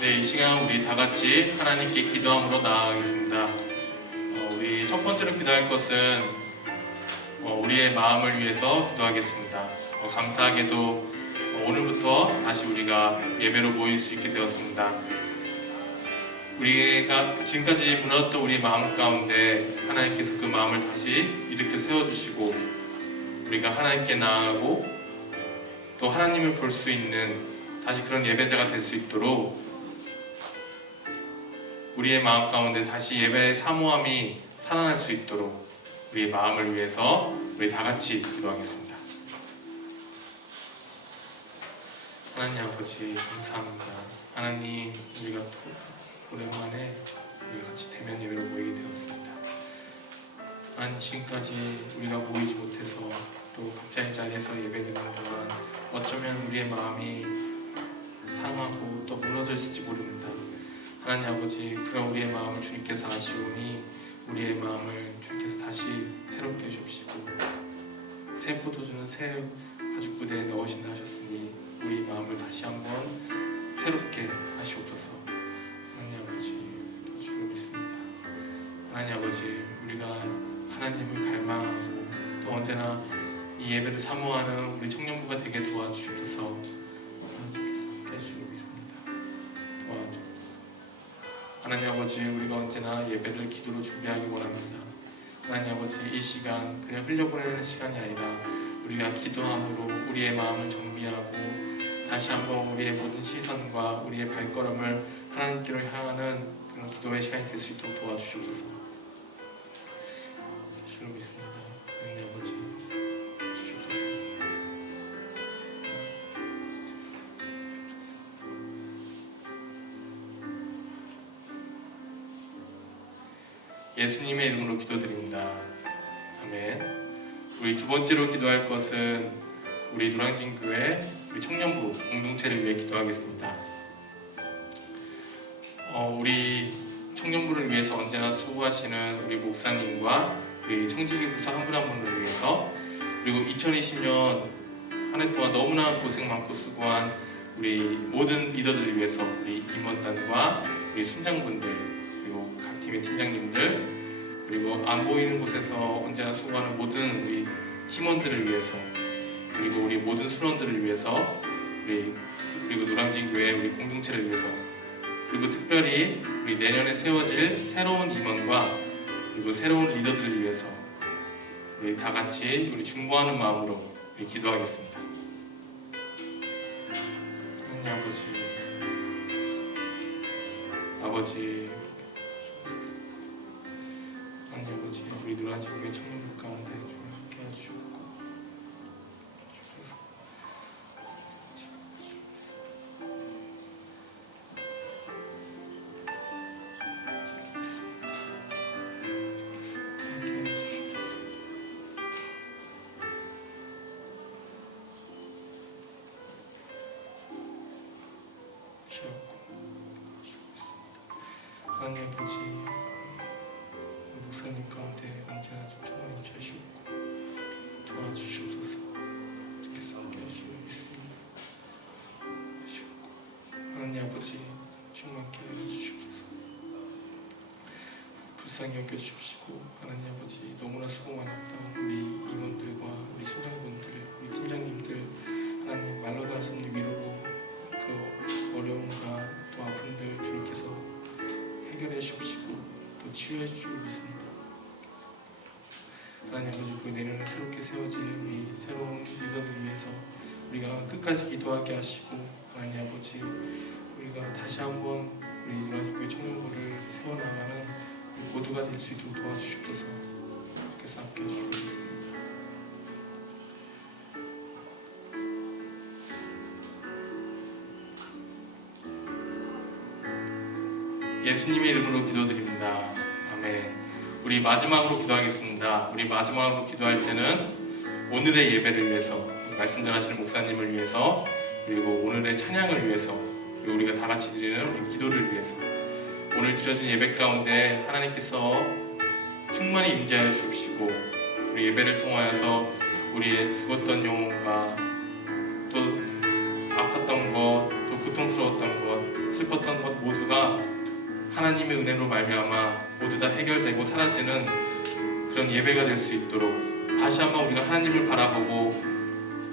네, 이 시간 우리 다 같이 하나님께 기도함으로 나아가겠습니다. 우리 첫 번째로 기도할 것은 우리의 마음을 위해서 기도하겠습니다. 감사하게도 오늘부터 다시 우리가 예배로 모일 수 있게 되었습니다. 우리가 지금까지 무너졌던 우리 마음 가운데 하나님께서 그 마음을 다시 일으켜 세워주시고 우리가 하나님께 나아가고 또 하나님을 볼 수 있는 다시 그런 예배자가 될 수 있도록 우리의 마음 가운데 다시 예배의 사모함이 살아날 수 있도록 우리의 마음을 위해서 우리 다 같이 기도하겠습니다. 하나님 아버지 감사합니다. 하나님 우리가 오랜만에 우리 같이 대면 예배로 모이게 되었습니다. 하나님 지금까지 우리가 모이지 못해서 또 각자의 자리에서 예배드리는 동안 어쩌면 우리의 마음이 상하고 또 무너졌을지 모릅니다. 하나님 아버지 그런 우리의 마음을 주님께서 아시오니 우리의 마음을 주님께서 다시 새롭게 해주시고 새 포도주는 새 가죽 부대에 넣으신다 하셨으니 우리 마음을 다시 한번 새롭게 하시옵소서. 하나님 아버지 도와주고 믿습니다. 하나님 아버지 우리가 하나님을 갈망하고 또 언제나 이 예배를 사모하는 우리 청년부가 되게 도와주셔서 하나님께서 함께 해주시고 믿습니다. 도와주옵소서. 하나님 아버지 우리가 언제나 예배를 기도로 준비하기 원합니다. 하나님 아버지 이 시간 그냥 흘려보내는 시간이 아니라 우리가 기도함으로 우리의 마음을 정비하고 다시 한번 우리의 모든 시선과 우리의 발걸음을 하나님께로 향하는 그런 기도의 시간이 될 수 있도록 도와주시옵소서. 주로 믿습니다. 하나님 아버지 주시옵소서. 예수님의 이름으로 기도드립니다. 아멘. 우리 두 번째로 기도할 것은 우리 노량진교회 우리 청년부 공동체를 위해 기도하겠습니다. 우리 청년부를 위해서 언제나 수고하시는 우리 목사님과 우리 청지기 부서 한 분 한 분을 위해서 그리고 2020년 한 해 동안 너무나 고생 많고 수고한 우리 모든 리더들을 위해서 우리 임원단과 우리 순장분들 그리고 각 팀의 팀장님들 그리고 안 보이는 곳에서 언제나 수고하는 모든 우리 팀원들을 위해서 그리고 우리 모든 순원들을 위해서 그리고 노량진교회 우리 공동체를 위해서 그리고 특별히 우리 내년에 세워질 새로운 임원과 그리고 새로운 리더들을 위해서 우리 다 같이 우리 중보하는 마음으로 우리 기도하겠습니다. 하나님 아버지 하나님 아버지 우리 노량진교회 청년부 가운데 좀 함께 해주시고 하나님 아버지 목사님 가운데 언제나 좀 충만히 주시고 도와주시옵소서. 주께서 함께 하시고 믿습니다. 하나님 아버지 충만케 해주시옵소서. 불쌍히 여겨주시고 하나님 아버지 너무나 수고 많았던 우리 임원들과 우리 소장분들 우리 팀장님들 하나님 말로도 할 수 없는 위로로 그 어려움과 또 아픔들 주님께서 해결해 주시고 또 치유해 주시고 믿습니다. 하나님 아버지 그 내년에 새롭게 세워질 우리 새로운 리더들 위해서 우리가 끝까지 기도하게 하시고 하나님 아버지 우리가 다시 한번 우리 노량진교회 청년부를 세워나가는 모두가 될 수 있도록 도와주시옵소서. 주께서 함께 해주시고 믿습니다. 예수님의 이름으로 기도드립니다. 아멘. 우리 마지막으로 기도하겠습니다. 우리 마지막으로 기도할 때는 오늘의 예배를 위해서 말씀 전하시는 목사님을 위해서 그리고 오늘의 찬양을 위해서 그리고 우리가 다 같이 드리는 우리 기도를 위해서 오늘 드려진 예배 가운데 하나님께서 충만히 임재하여 주시고 우리 예배를 통하여서 우리의 죽었던 영혼과 또 아팠던 것 또 고통스러웠던 것, 슬펐던 것 모두가 하나님의 은혜로 말미암아 모두 다 해결되고 사라지는 그런 예배가 될 수 있도록 다시 한번 우리가 하나님을 바라보고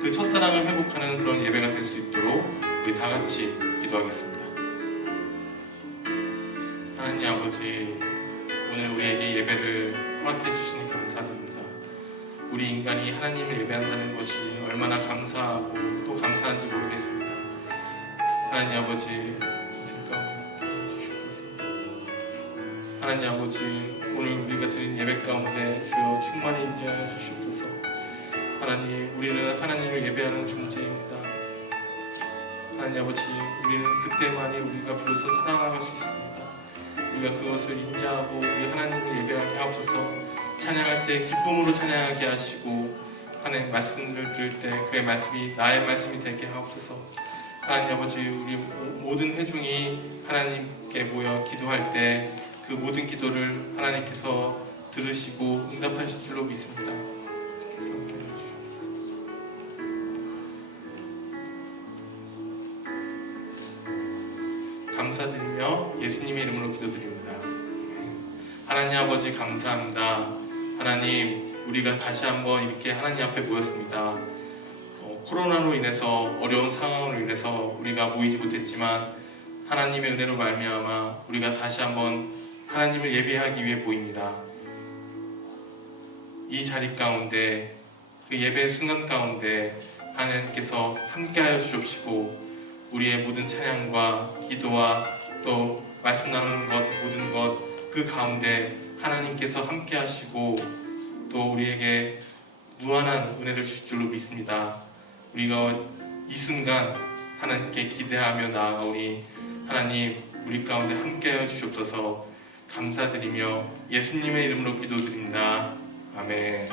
그 첫사랑을 회복하는 그런 예배가 될 수 있도록 우리 다 같이 기도하겠습니다. 하나님 아버지, 오늘 우리에게 예배를 허락해 주시니 감사드립니다. 우리 인간이 하나님을 예배한다는 것이 얼마나 감사하고 또 감사한지 모르겠습니다. 하나님 아버지, 생각 주시옵소서. 하나님 아버지, 오늘 우리가 드린 예배 가운데 주여 충만히 임재하여 주시옵소서. 하나님, 우리는 하나님을 예배하는 존재입니다. 하나님 아버지, 우리는 그때만이 우리가 비로소 사랑할 수 있습니다. 우리가 그것을 인지하고 우리 하나님을 예배하게 하옵소서. 찬양할 때 기쁨으로 찬양하게 하시고 하나님 말씀을 들을 때 그의 말씀이 나의 말씀이 되게 하옵소서. 하나님 아버지, 우리 모든 회중이 하나님께 모여 기도할 때 그 모든 기도를 하나님께서 들으시고 응답하실 줄로 믿습니다. 감사드리며 예수님의 이름으로 기도드립니다. 하나님 아버지, 감사합니다. 하나님, 우리가 다시 한번 이렇게 하나님 앞에 모였습니다. 코로나로 인해서 어려운 상황으로 인해서 우리가 모이지 못했지만 하나님의 은혜로 말미암아 우리가 다시 한번 하나님을 예배하기 위해 모입니다. 이 자리 가운데 그 예배의 순간 가운데 하나님께서 함께하여 주옵시고 우리의 모든 찬양과 기도와 또 말씀 나누는 것 모든 것 그 가운데 하나님께서 함께하시고 또 우리에게 무한한 은혜를 주실 줄로 믿습니다. 우리가 이 순간 하나님께 기대하며 나아가오니 하나님, 우리 가운데 함께하여 주시옵소서. 감사드리며 예수님의 이름으로 기도드립니다. 아멘.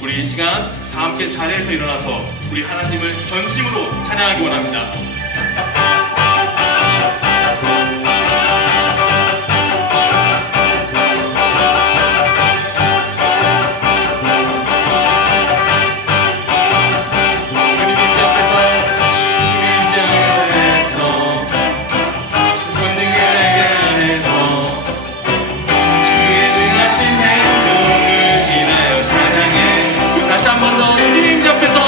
우리 이 시간 다 함께 자리에서 일어나서 우리 하나님을 전심으로 찬양하기 원합니다. 다시 한 번 더 주님 옆에서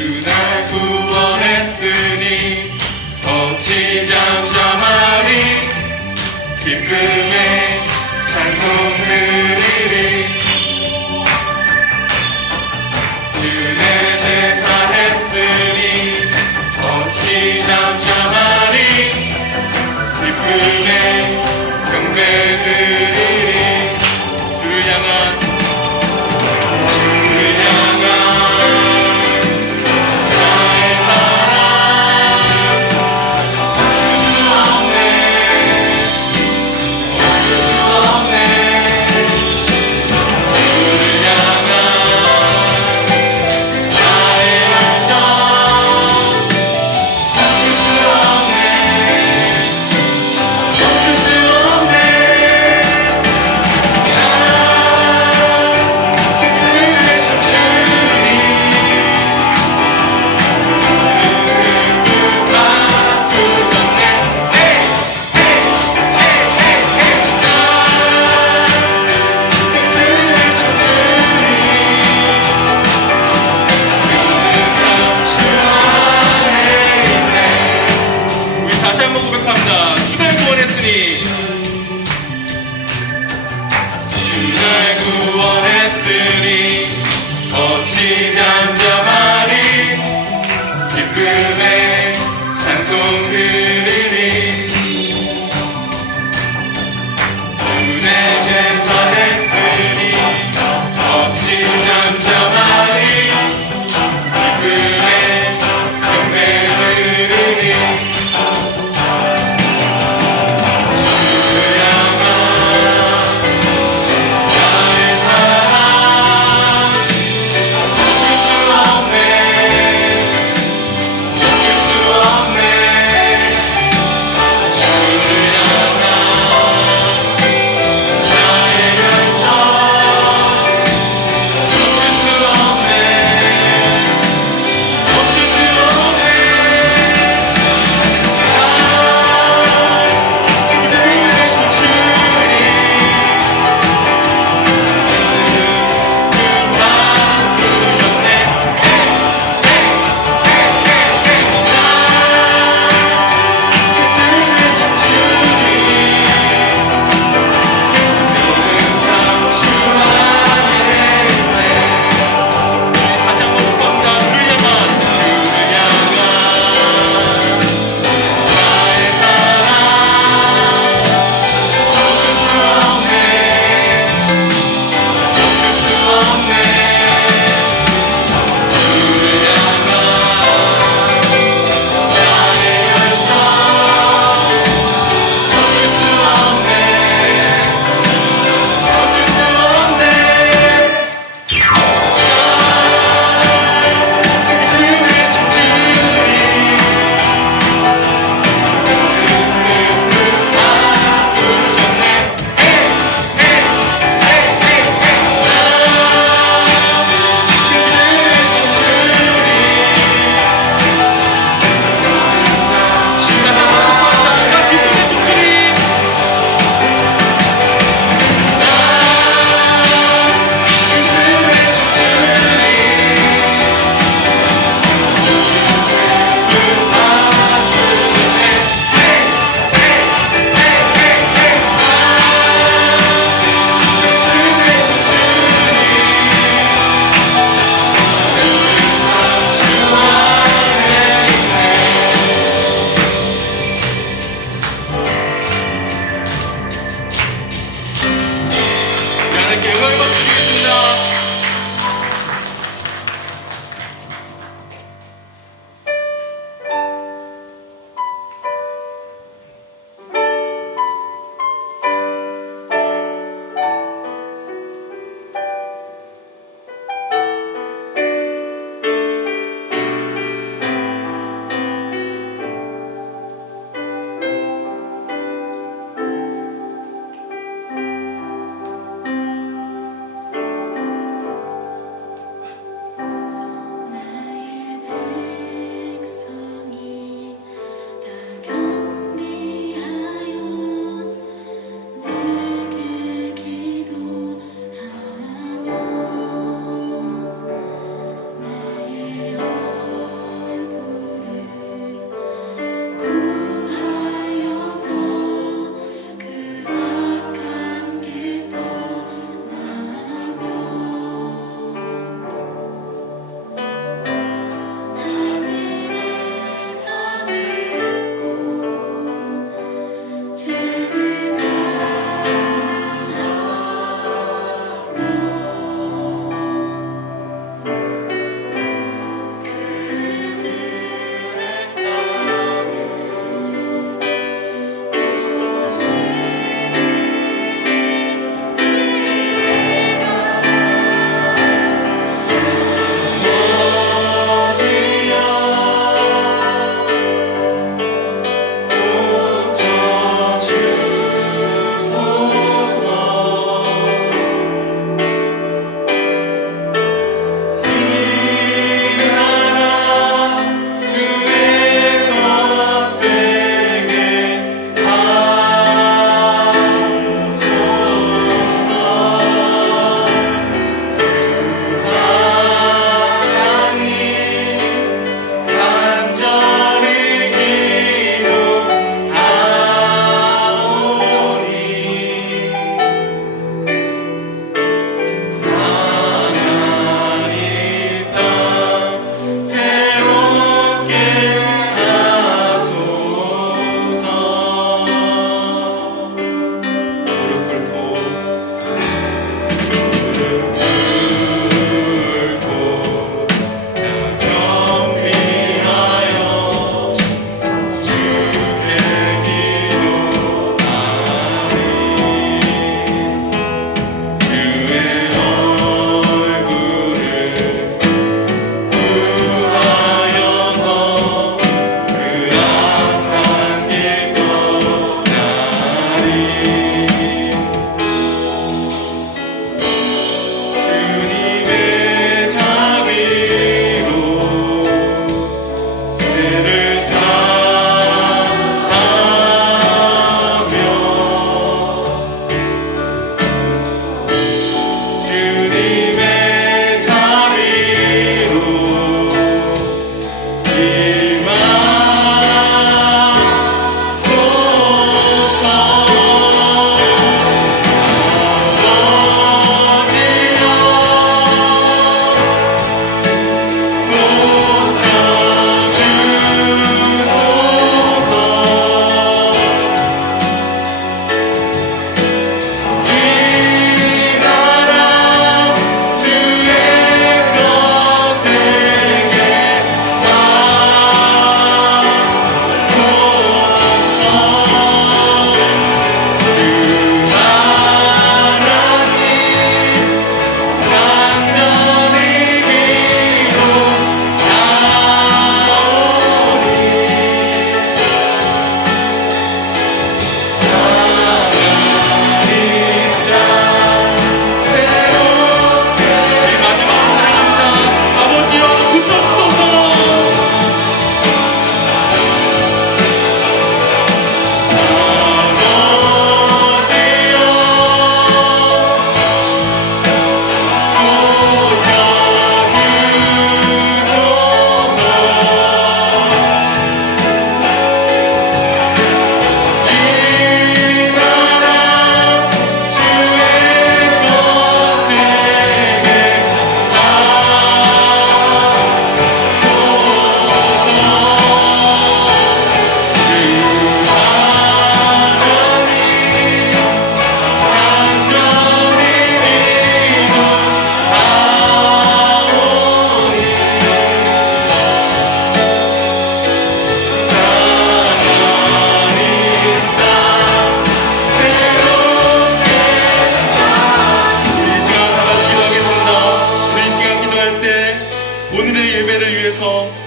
날 구원했으니 어찌 잠잠하리 기쁨의 찬송 드리리 주내 제사 했으니 어찌 잠잠하리 기쁨의 경배 드리리 주를 향한 나의 사랑 멈출 수 없네 멈출 수 없네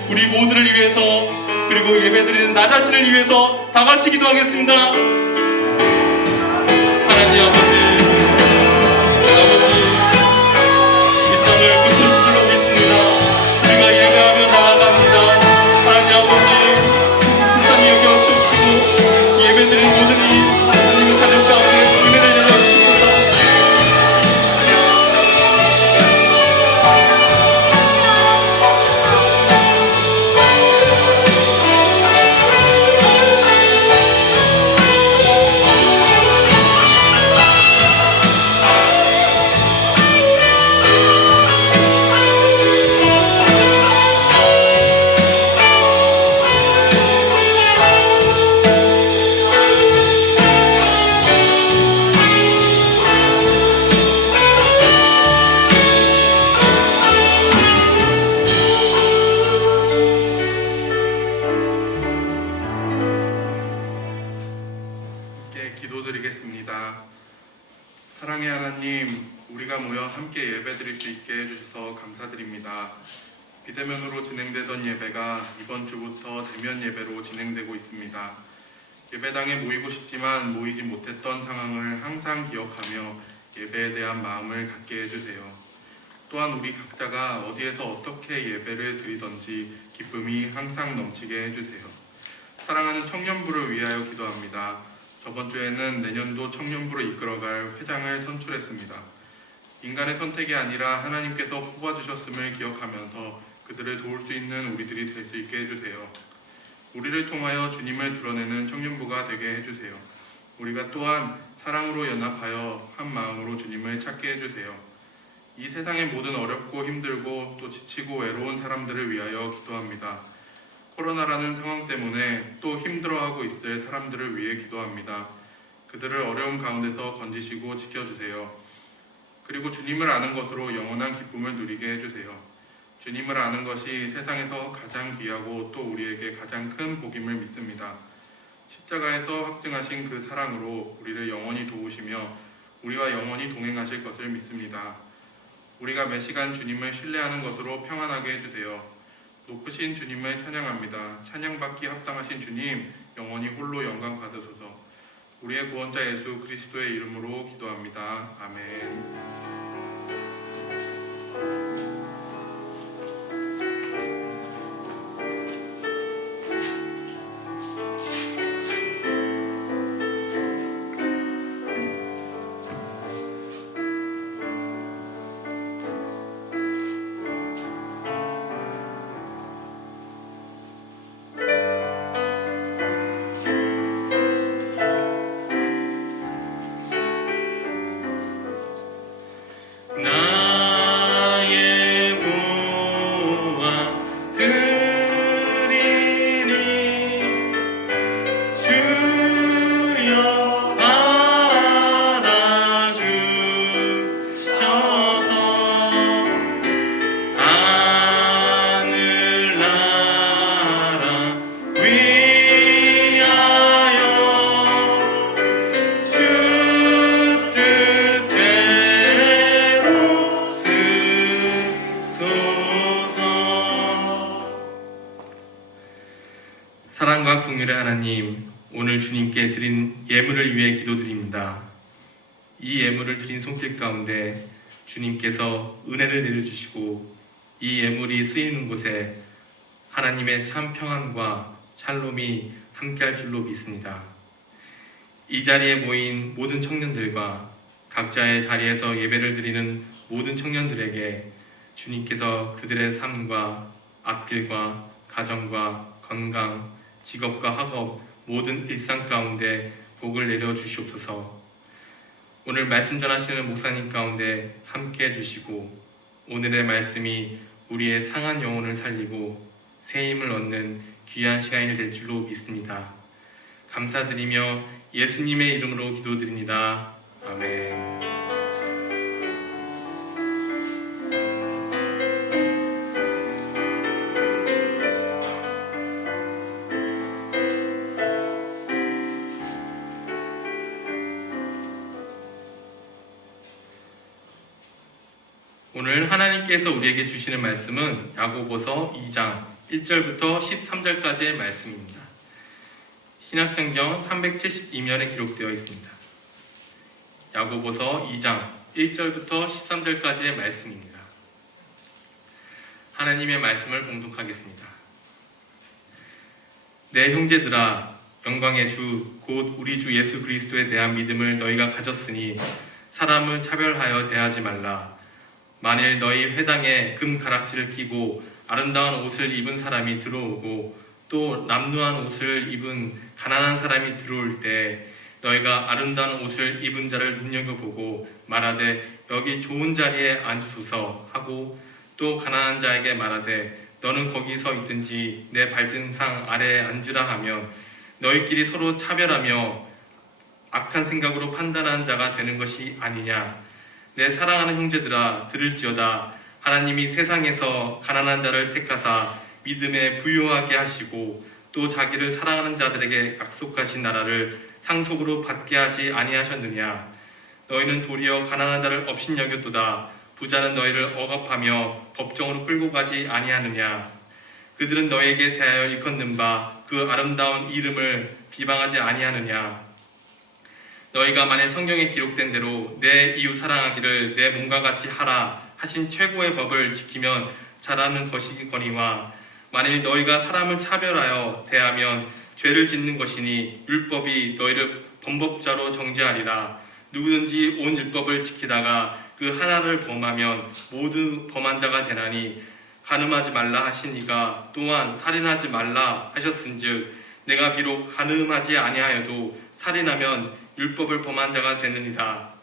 우리 모두를 위해서 그리고 예배드리는 나 자신을 위해서 다 같이 기도하겠습니다. 하나님 아버지, 이 땅을 고쳐주실 줄 믿습니다. 우리가 예배하며 나아갑니다. 하나님 아버지, 불쌍히 여겨 주시고 예배드리는 모든이 하나님의 자녀 가운데 은혜를 열어주시옵소서. 기도드리겠습니다. 사랑의 하나님, 우리가 모여 함께 예배드릴 수 있게 해주셔서 감사드립니다. 비대면으로 진행되던 예배가 이번 주부터 대면 예배로 진행되고 있습니다. 예배당에 모이고 싶지만 모이지 못했던 상황을 항상 기억하며 예배에 대한 마음을 갖게 해주세요. 또한 우리 각자가 어디에서 어떻게 예배를 드리던지 기쁨이 항상 넘치게 해주세요. 사랑하는 청년부를 위하여 기도합니다. 저번 주에는 내년도 청년부를 이끌어갈 회장을 선출했습니다. 인간의 선택이 아니라 하나님께서 뽑아주셨음을 기억하면서 그들을 도울 수 있는 우리들이 될 수 있게 해주세요. 우리를 통하여 주님을 드러내는 청년부가 되게 해주세요. 우리가 또한 사랑으로 연합하여 한 마음으로 주님을 찾게 해주세요. 이 세상의 모든 어렵고 힘들고 또 지치고 외로운 사람들을 위하여 기도합니다. 코로나라는 상황 때문에 또 힘들어하고 있을 사람들을 위해 기도합니다. 그들을 어려움 가운데서 건지시고 지켜주세요. 그리고 주님을 아는 것으로 영원한 기쁨을 누리게 해주세요. 주님을 아는 것이 세상에서 가장 귀하고 또 우리에게 가장 큰 복임을 믿습니다. 십자가에서 확증하신 그 사랑으로 우리를 영원히 도우시며 우리와 영원히 동행하실 것을 믿습니다. 우리가 매 시간 주님을 신뢰하는 것으로 평안하게 해주세요. 높으신 주님을 찬양합니다. 찬양받기 합당하신 주님, 영원히 홀로 영광 받으소서. 우리의 구원자 예수 그리스도의 이름으로 기도합니다. 아멘. 사랑과 긍휼의 하나님, 오늘 주님께 드린 예물을 위해 기도드립니다. 이 예물을 드린 손길 가운데 주님께서 은혜를 내려주시고 이 예물이 쓰이는 곳에 하나님의 참 평안과 샬롬이 함께할 줄로 믿습니다. 이 자리에 모인 모든 청년들과 각자의 자리에서 예배를 드리는 모든 청년들에게 주님께서 그들의 삶과 앞길과 가정과 건강, 직업과 학업, 모든 일상 가운데 복을 내려주시옵소서. 오늘 말씀 전하시는 목사님 가운데 함께 해주시고 오늘의 말씀이 우리의 상한 영혼을 살리고 새 힘을 얻는 귀한 시간이 될 줄로 믿습니다. 감사드리며 예수님의 이름으로 기도드립니다. 아멘. 오늘 하나님께서 우리에게 주시는 말씀은 야고보서 2장 1절부터 13절까지의 말씀입니다. 신약성경 372면에 기록되어 있습니다. 야고보서 2장 1절부터 13절까지의 말씀입니다. 하나님의 말씀을 봉독하겠습니다. 내 형제들아, 영광의 주 곧 우리 주 예수 그리스도에 대한 믿음을 너희가 가졌으니 사람을 차별하여 대하지 말라. 만일 너희 회당에 금 가락지를 끼고 아름다운 옷을 입은 사람이 들어오고 또 남루한 옷을 입은 가난한 사람이 들어올 때 너희가 아름다운 옷을 입은 자를 눈여겨보고 말하되 여기 좋은 자리에 앉으소서 하고 또 가난한 자에게 말하되 너는 거기 서 있든지 내 발등상 아래에 앉으라 하며 너희끼리 서로 차별하며 악한 생각으로 판단하는 자가 되는 것이 아니냐. 내 사랑하는 형제들아, 들을지어다. 하나님이 세상에서 가난한 자를 택하사 믿음에 부유하게 하시고 또 자기를 사랑하는 자들에게 약속하신 나라를 상속으로 받게 하지 아니하셨느냐. 너희는 도리어 가난한 자를 업신여겼도다. 부자는 너희를 억압하며 법정으로 끌고 가지 아니하느냐. 그들은 너에게 대하여 일컫는 바 그 아름다운 이름을 비방하지 아니하느냐. 너희가 만일 성경에 기록된 대로 내 이웃 사랑하기를 내 몸과 같이 하라 하신 최고의 법을 지키면 잘하는 것이거니와 만일 너희가 사람을 차별하여 대하면 죄를 짓는 것이니 율법이 너희를 범법자로 정죄하리라. 누구든지 온 율법을 지키다가 그 하나를 범하면 모두 범한 자가 되나니 간음하지 말라 하신 이가 또한 살인하지 말라 하셨은즉 내가 비록 간음하지 아니하여도 살인하면 율법을 범한 자가 되느니라.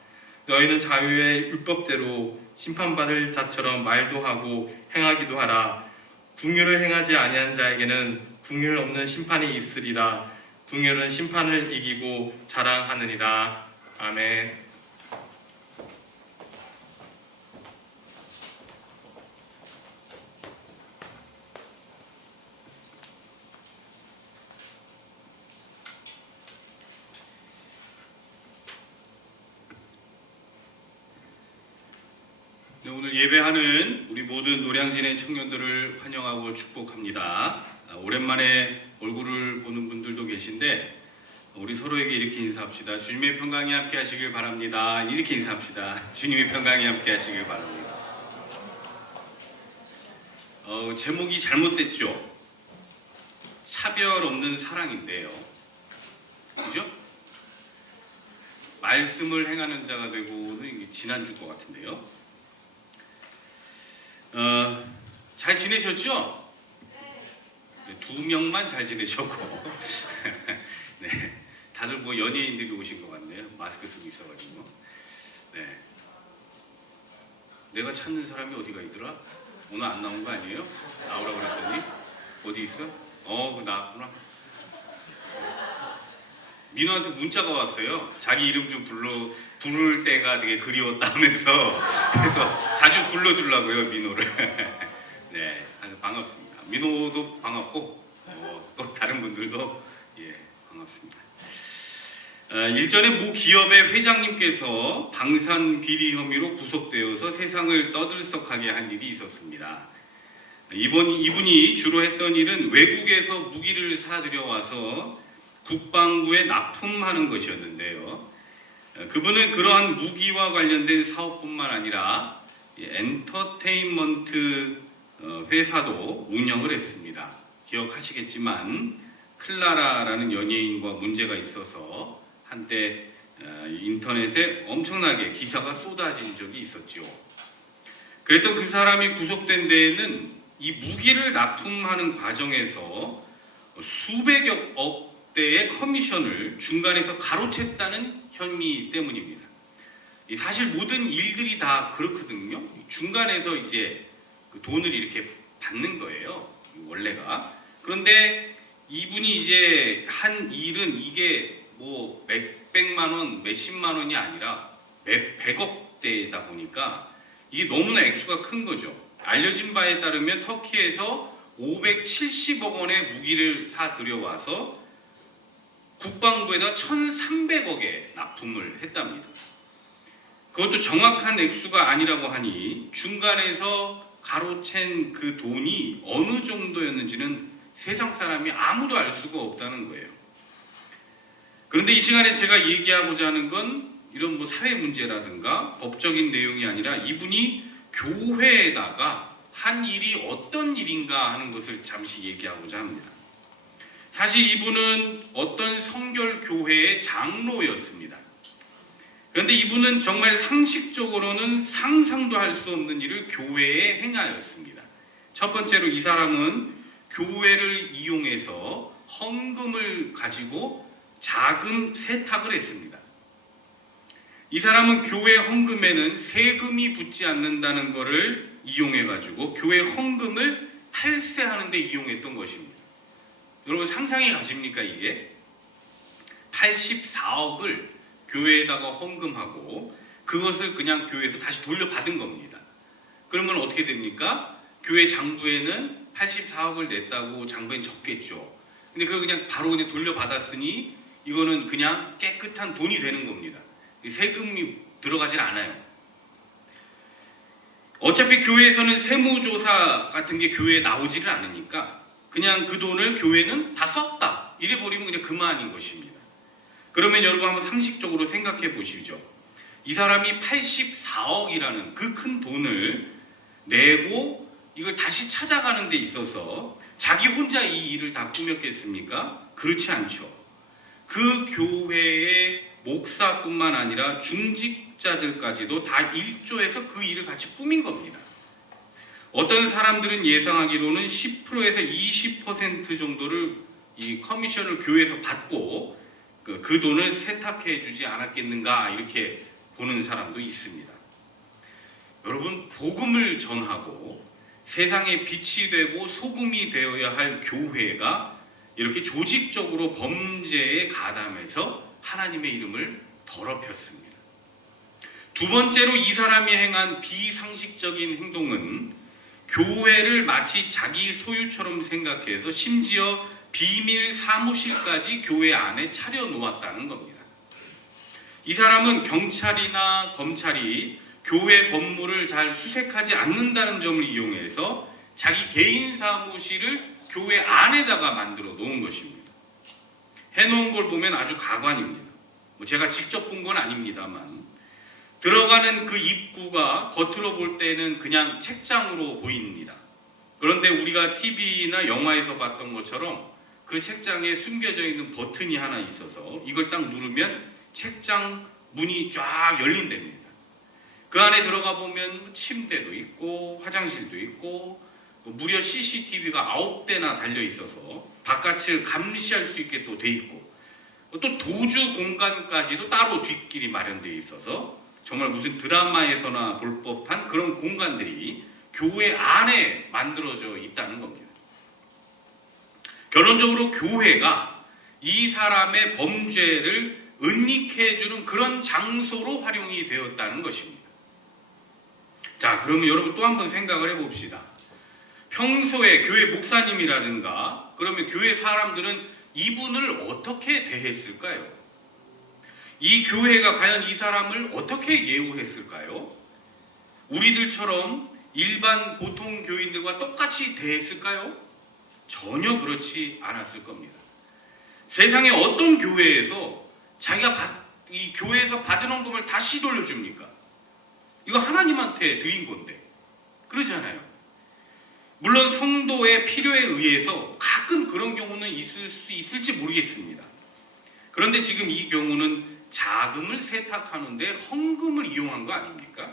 너희는 자유의 율법대로 심판받을 자처럼 말도 하고 행하기도 하라. 궁율을 행하지 아니한 자에게는 궁율 없는 심판이 있으리라. 궁율은 심판을 이기고 자랑하느니라. 아멘. 네, 오늘 예배하는 우리 모든 노량진의 청년들을 환영하고 축복합니다. 오랜만에 얼굴을 보는 분들도 계신데 우리 서로에게 이렇게 인사합시다. 주님의 평강이 함께 하시길 바랍니다. 이렇게 인사합시다. 주님의 평강이 함께 하시길 바랍니다. 제목이 잘못됐죠? 차별 없는 사랑인데요. 그죠? 말씀을 행하는 자가 되고는 지난주 것 같은데요. 잘 지내셨죠? 네, 2명만 잘 지내셨고 네, 다들 뭐 연예인들이 오신 것 같네요. 마스크 쓰고 있어가지고. 네, 내가 찾는 사람이 어디가 있더라? 오늘 안 나온 거 아니에요? 나오라고 그랬더니 어디 있어? 나왔구나. 민호한테 문자가 왔어요. 자기 이름 좀 부를 때가 되게 그리웠다면서 그래서 자주 불러주려고요, 민호를. 네, 아주 반갑습니다. 민호도 반갑고 또 다른 분들도 반갑습니다. 일전에 모 기업의 회장님께서 방산 비리 혐의로 구속되어서 세상을 떠들썩하게 한 일이 있었습니다. 이분이 주로 했던 일은 외국에서 무기를 사들여 와서 국방부에 납품하는 것이었는데요. 그분은 그러한 무기와 관련된 사업뿐만 아니라 엔터테인먼트 회사도 운영을 했습니다. 기억하시겠지만 클라라라는 연예인과 문제가 있어서 한때 인터넷에 엄청나게 기사가 쏟아진 적이 있었죠. 그랬던 그 사람이 구속된 데에는 이 무기를 납품하는 과정에서 수백억 대의 커미션을 중간에서 가로챘다는 혐의 때문입니다. 사실 모든 일들이 다 그렇거든요. 중간에서 이제 그 돈을 이렇게 받는 거예요. 원래가. 그런데 이분이 이제 한 일은 이게 뭐 몇백만 원, 몇십만 원이 아니라 몇백억대다 보니까 이게 너무나 액수가 큰 거죠. 알려진 바에 따르면 터키에서 570억 원의 무기를 사들여와서 국방부에다 1,300억에 납품을 했답니다. 그것도 정확한 액수가 아니라고 하니 중간에서 가로챈 그 돈이 어느 정도였는지는 세상 사람이 아무도 알 수가 없다는 거예요. 그런데 이 시간에 제가 얘기하고자 하는 건 이런 뭐 사회 문제라든가 법적인 내용이 아니라 이분이 교회에다가 한 일이 어떤 일인가 하는 것을 잠시 얘기하고자 합니다. 사실 이분은 어떤 성결교회의 장로였습니다. 그런데 이분은 정말 상식적으로는 상상도 할 수 없는 일을 교회에 행하였습니다. 첫 번째로 이 사람은 교회를 이용해서 헌금을 가지고 자금 세탁을 했습니다. 이 사람은 교회 헌금에는 세금이 붙지 않는다는 것을 이용해가지고 교회 헌금을 탈세하는 데 이용했던 것입니다. 여러분 상상이 가십니까 이게? 84억을 교회에다가 헌금하고 그것을 그냥 교회에서 다시 돌려받은 겁니다. 그러면 어떻게 됩니까? 교회 장부에는 84억을 냈다고 장부엔 적겠죠. 근데 그걸 그냥 바로 그냥 돌려받았으니 이거는 그냥 깨끗한 돈이 되는 겁니다. 세금이 들어가질 않아요. 어차피 교회에서는 세무조사 같은 게 교회에 나오지를 않으니까 그냥 그 돈을 교회는 다 썼다 이래버리면 그냥 그만인 것입니다. 그러면 여러분 한번 상식적으로 생각해 보시죠. 이 사람이 84억이라는 그 큰 돈을 내고 이걸 다시 찾아가는 데 있어서 자기 혼자 이 일을 다 꾸몄겠습니까? 그렇지 않죠. 그 교회의 목사뿐만 아니라 중직자들까지도 다 일조해서 그 일을 같이 꾸민 겁니다. 어떤 사람들은 예상하기로는 10%에서 20% 정도를 이 커미션을 교회에서 받고 그 돈을 세탁해 주지 않았겠는가 이렇게 보는 사람도 있습니다. 여러분 복음을 전하고 세상에 빛이 되고 소금이 되어야 할 교회가 이렇게 조직적으로 범죄에 가담해서 하나님의 이름을 더럽혔습니다. 두 번째로 이 사람이 행한 비상식적인 행동은 교회를 마치 자기 소유처럼 생각해서 심지어 비밀 사무실까지 교회 안에 차려놓았다는 겁니다. 이 사람은 경찰이나 검찰이 교회 건물을 잘 수색하지 않는다는 점을 이용해서 자기 개인 사무실을 교회 안에다가 만들어 놓은 것입니다. 해놓은 걸 보면 아주 가관입니다. 제가 직접 본 건 아닙니다만 들어가는 그 입구가 겉으로 볼 때는 그냥 책장으로 보입니다. 그런데 우리가 TV나 영화에서 봤던 것처럼 그 책장에 숨겨져 있는 버튼이 하나 있어서 이걸 딱 누르면 책장 문이 쫙 열린답니다. 그 안에 들어가 보면 침대도 있고 화장실도 있고 무려 CCTV가 9대나 달려 있어서 바깥을 감시할 수 있게 또 돼 있고 또 도주 공간까지도 따로 뒷길이 마련되어 있어서 정말 무슨 드라마에서나 볼 법한 그런 공간들이 교회 안에 만들어져 있다는 겁니다. 결론적으로 교회가 이 사람의 범죄를 은닉해 주는 그런 장소로 활용이 되었다는 것입니다. 자, 그러면 여러분 또 한번 생각을 해봅시다. 평소에 교회 목사님이라든가 그러면 교회 사람들은 이분을 어떻게 대했을까요? 이 교회가 과연 이 사람을 어떻게 예우했을까요? 우리들처럼 일반 보통 교인들과 똑같이 대했을까요? 전혀 그렇지 않았을 겁니다. 세상에 어떤 교회에서 자기가 이 교회에서 받은 헌금을 다시 돌려줍니까? 이거 하나님한테 드린 건데 그러지 않아요. 물론 성도의 필요에 의해서 가끔 그런 경우는 있을 수 있을지 모르겠습니다. 그런데 지금 이 경우는 자금을 세탁하는데 헌금을 이용한 거 아닙니까?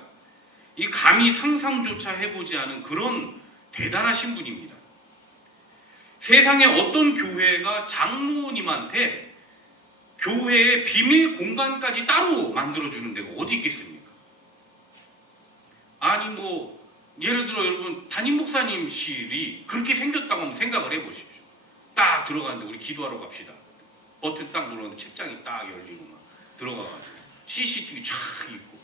이 감히 상상조차 해보지 않은 그런 대단하신 분입니다. 세상에 어떤 교회가 장로님한테 교회의 비밀 공간까지 따로 만들어주는 데가 어디 있겠습니까? 아니 예를 들어 여러분 담임 목사님실이 그렇게 생겼다고 한번 생각을 해보십시오. 딱 들어가는데 우리 기도하러 갑시다. 버튼 딱 눌렀는데 책장이 딱 열리고 막 들어가가지고 CCTV 쫙 있고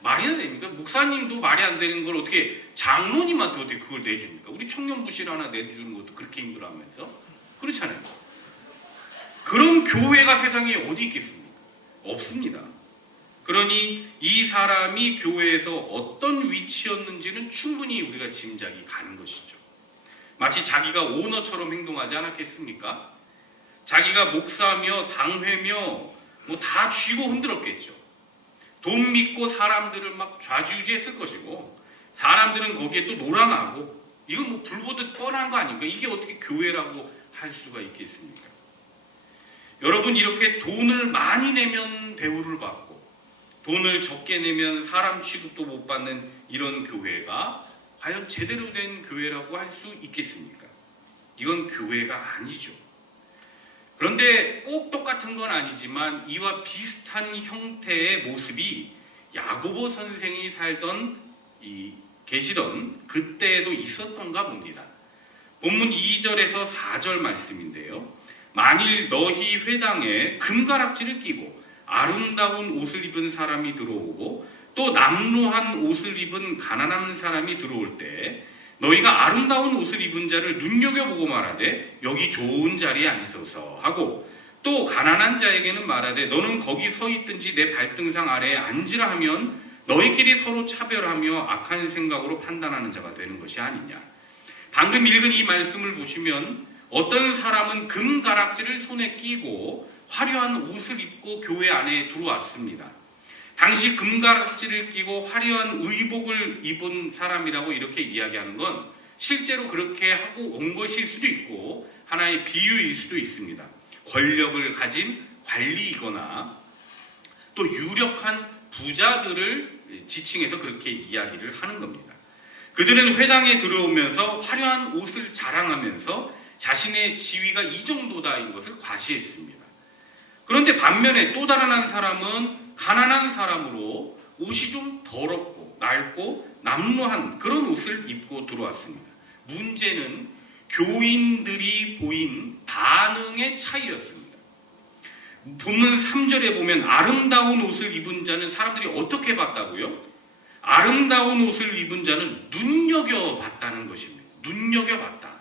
말이나 됩니까? 목사님도 말이 안 되는 걸 어떻게 장로님한테 어떻게 그걸 내줍니까? 우리 청년부실 하나 내주는 것도 그렇게 힘들어하면서 그렇잖아요. 그런 교회가 세상에 어디 있겠습니까? 없습니다. 그러니 이 사람이 교회에서 어떤 위치였는지는 충분히 우리가 짐작이 가는 것이죠. 마치 자기가 오너처럼 행동하지 않았겠습니까? 자기가 목사며 당회며 뭐 다 쥐고 흔들었겠죠. 돈 믿고 사람들을 막 좌지우지했을 것이고 사람들은 거기에 또 노랑하고 이건 뭐 불보듯 뻔한 거 아닙니까? 이게 어떻게 교회라고 할 수가 있겠습니까? 여러분, 이렇게 돈을 많이 내면 대우를 받고 돈을 적게 내면 사람 취급도 못 받는 이런 교회가 과연 제대로 된 교회라고 할 수 있겠습니까? 이건 교회가 아니죠. 그런데 꼭 똑같은 건 아니지만 이와 비슷한 형태의 모습이 야고보 선생이 계시던 그때에도 있었던가 봅니다. 본문 2절에서 4절 말씀인데요. 만일 너희 회당에 금가락지를 끼고 아름다운 옷을 입은 사람이 들어오고 또 남루한 옷을 입은 가난한 사람이 들어올 때 너희가 아름다운 옷을 입은 자를 눈여겨보고 말하되 여기 좋은 자리에 앉으소서 하고 또 가난한 자에게는 말하되 너는 거기 서 있든지 내 발등상 아래에 앉으라 하면 너희끼리 서로 차별하며 악한 생각으로 판단하는 자가 되는 것이 아니냐. 방금 읽은 이 말씀을 보시면 어떤 사람은 금가락지를 손에 끼고 화려한 옷을 입고 교회 안에 들어왔습니다. 당시 금가락지를 끼고 화려한 의복을 입은 사람이라고 이렇게 이야기하는 건 실제로 그렇게 하고 온 것일 수도 있고 하나의 비유일 수도 있습니다. 권력을 가진 관리이거나 또 유력한 부자들을 지칭해서 그렇게 이야기를 하는 겁니다. 그들은 회당에 들어오면서 화려한 옷을 자랑하면서 자신의 지위가 이 정도다인 것을 과시했습니다. 그런데 반면에 또 다른 한 사람은 가난한 사람으로 옷이 좀 더럽고 낡고 남루한 그런 옷을 입고 들어왔습니다. 문제는 교인들이 보인 반응의 차이였습니다. 본문 3절에 보면 아름다운 옷을 입은 자는 사람들이 어떻게 봤다고요? 아름다운 옷을 입은 자는 눈여겨봤다는 것입니다. 눈여겨봤다.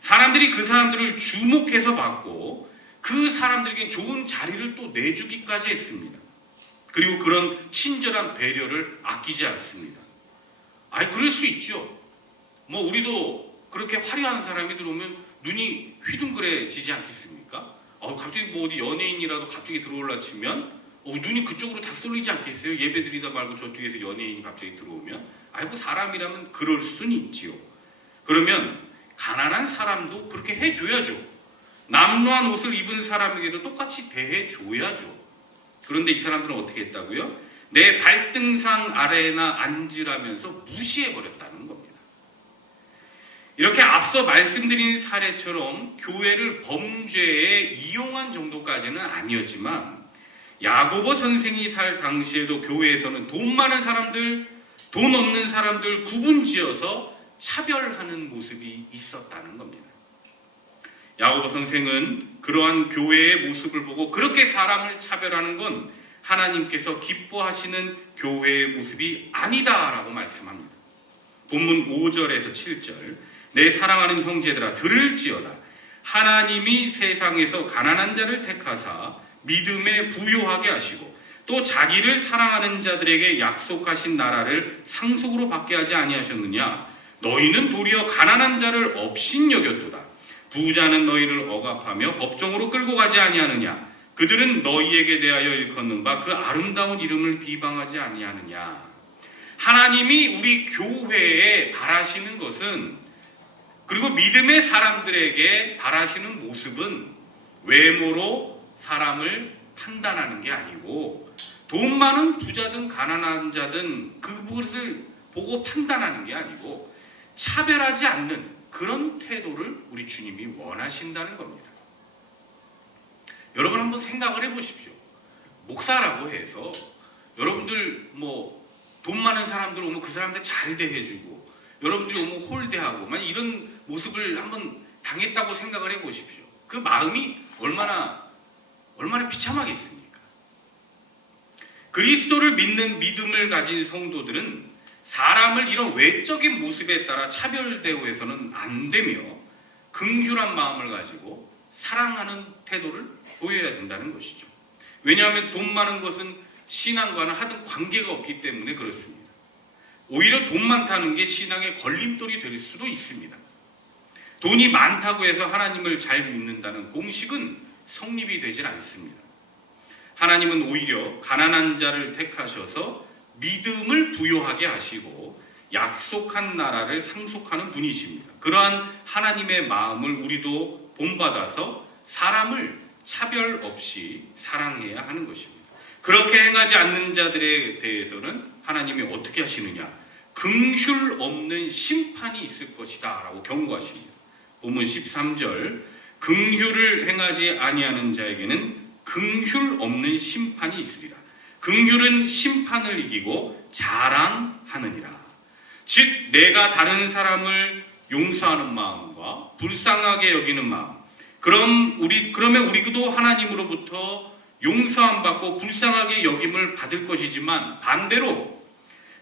사람들이 그 사람들을 주목해서 봤고 그 사람들에게 좋은 자리를 또 내주기까지 했습니다. 그리고 그런 친절한 배려를 아끼지 않습니다. 그럴 수 있죠. 뭐 우리도 그렇게 화려한 사람이 들어오면 눈이 휘둥그레지지 않겠습니까? 갑자기 뭐 어디 연예인이라도 갑자기 들어올라 치면 눈이 그쪽으로 다 쏠리지 않겠어요? 예배 드리다 말고 저쪽에서 연예인이 갑자기 들어오면 뭐 사람이라면 그럴 수는 있지요. 그러면 가난한 사람도 그렇게 해줘야죠. 남루한 옷을 입은 사람에게도 똑같이 대해줘야죠. 그런데 이 사람들은 어떻게 했다고요? 내 발등상 아래나 앉으라면서 무시해버렸다는 겁니다. 이렇게 앞서 말씀드린 사례처럼 교회를 범죄에 이용한 정도까지는 아니었지만 야고보 선생이 살 당시에도 교회에서는 돈 많은 사람들, 돈 없는 사람들 구분지어서 차별하는 모습이 있었다는 겁니다. 야고보 선생은 그러한 교회의 모습을 보고 그렇게 사람을 차별하는 건 하나님께서 기뻐하시는 교회의 모습이 아니다라고 말씀합니다. 본문 5절에서 7절 내 사랑하는 형제들아 들을지어다. 하나님이 세상에서 가난한 자를 택하사 믿음에 부요하게 하시고 또 자기를 사랑하는 자들에게 약속하신 나라를 상속으로 받게 하지 아니하셨느냐. 너희는 도리어 가난한 자를 업신여겼도다. 부자는 너희를 억압하며 법정으로 끌고 가지 아니하느냐. 그들은 너희에게 대하여 일컫는 바 그 아름다운 이름을 비방하지 아니하느냐. 하나님이 우리 교회에 바라시는 것은, 그리고 믿음의 사람들에게 바라시는 모습은 외모로 사람을 판단하는 게 아니고 돈 많은 부자든 가난한 자든 그것을 보고 판단하는 게 아니고 차별하지 않는 그런 태도를 우리 주님이 원하신다는 겁니다. 여러분 한번 생각을 해보십시오. 목사라고 해서 여러분들 돈 많은 사람들 오면 그 사람들 잘 대해주고 여러분들이 오면 홀대하고 만약 이런 모습을 한번 당했다고 생각을 해보십시오. 그 마음이 얼마나 비참하겠습니까? 그리스도를 믿는 믿음을 가진 성도들은 사람을 이런 외적인 모습에 따라 차별 대우해서는 안 되며 긍휼한 마음을 가지고 사랑하는 태도를 보여야 된다는 것이죠. 왜냐하면 돈 많은 것은 신앙과는 하등 관계가 없기 때문에 그렇습니다. 오히려 돈 많다는 게 신앙의 걸림돌이 될 수도 있습니다. 돈이 많다고 해서 하나님을 잘 믿는다는 공식은 성립이 되질 않습니다. 하나님은 오히려 가난한 자를 택하셔서 믿음을 부여하게 하시고 약속한 나라를 상속하는 분이십니다. 그러한 하나님의 마음을 우리도 본받아서 사람을 차별 없이 사랑해야 하는 것입니다. 그렇게 행하지 않는 자들에 대해서는 하나님이 어떻게 하시느냐? 긍휼 없는 심판이 있을 것이다 라고 경고하십니다. 본문 13절, 긍휼을 행하지 아니하는 자에게는 긍휼 없는 심판이 있으리라. 긍휼은 심판을 이기고 자랑하느니라. 즉 내가 다른 사람을 용서하는 마음과 불쌍하게 여기는 마음, 그러면 우리도 하나님으로부터 용서함 받고 불쌍하게 여김을 받을 것이지만, 반대로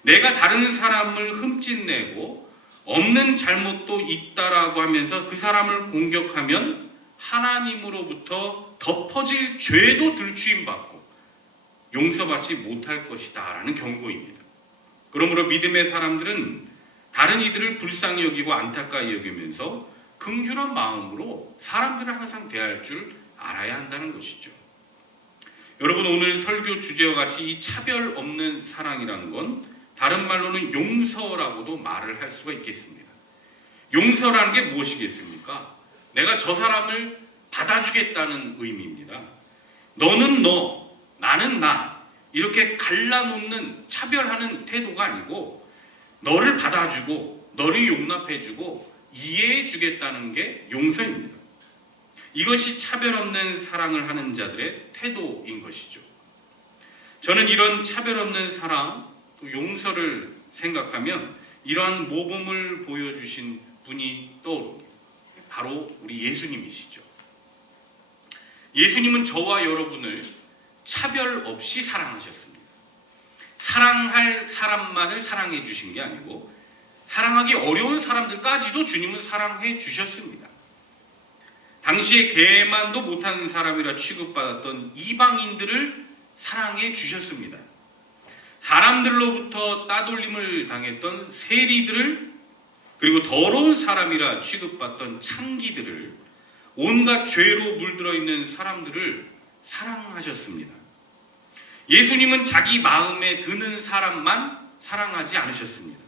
내가 다른 사람을 흠집내고 없는 잘못도 있다라고 하면서 그 사람을 공격하면 하나님으로부터 덮어질 죄도 들추임받고 용서받지 못할 것이다 라는 경고입니다. 그러므로 믿음의 사람들은 다른 이들을 불쌍히 여기고 안타까이 여기면서 긍휼한 마음으로 사람들을 항상 대할 줄 알아야 한다는 것이죠. 여러분, 오늘 설교 주제와 같이 이 차별 없는 사랑이라는 건 다른 말로는 용서라고도 말을 할 수가 있겠습니다. 용서라는 게 무엇이겠습니까? 내가 저 사람을 받아주겠다는 의미입니다. 너는 너, 나는 나, 이렇게 갈라놓는, 차별하는 태도가 아니고 너를 받아주고 너를 용납해주고 이해해주겠다는 게 용서입니다. 이것이 차별 없는 사랑을 하는 자들의 태도인 것이죠. 저는 이런 차별 없는 사랑, 또 용서를 생각하면 이러한 모범을 보여주신 분이 떠오릅니다. 바로 우리 예수님이시죠. 예수님은 저와 여러분을 차별 없이 사랑하셨습니다. 사랑할 사람만을 사랑해 주신 게 아니고 사랑하기 어려운 사람들까지도 주님은 사랑해 주셨습니다. 당시에 개만도 못하는 사람이라 취급받았던 이방인들을 사랑해 주셨습니다. 사람들로부터 따돌림을 당했던 세리들을, 그리고 더러운 사람이라 취급받던 창기들을, 온갖 죄로 물들어 있는 사람들을 사랑하셨습니다. 예수님은 자기 마음에 드는 사람만 사랑하지 않으셨습니다.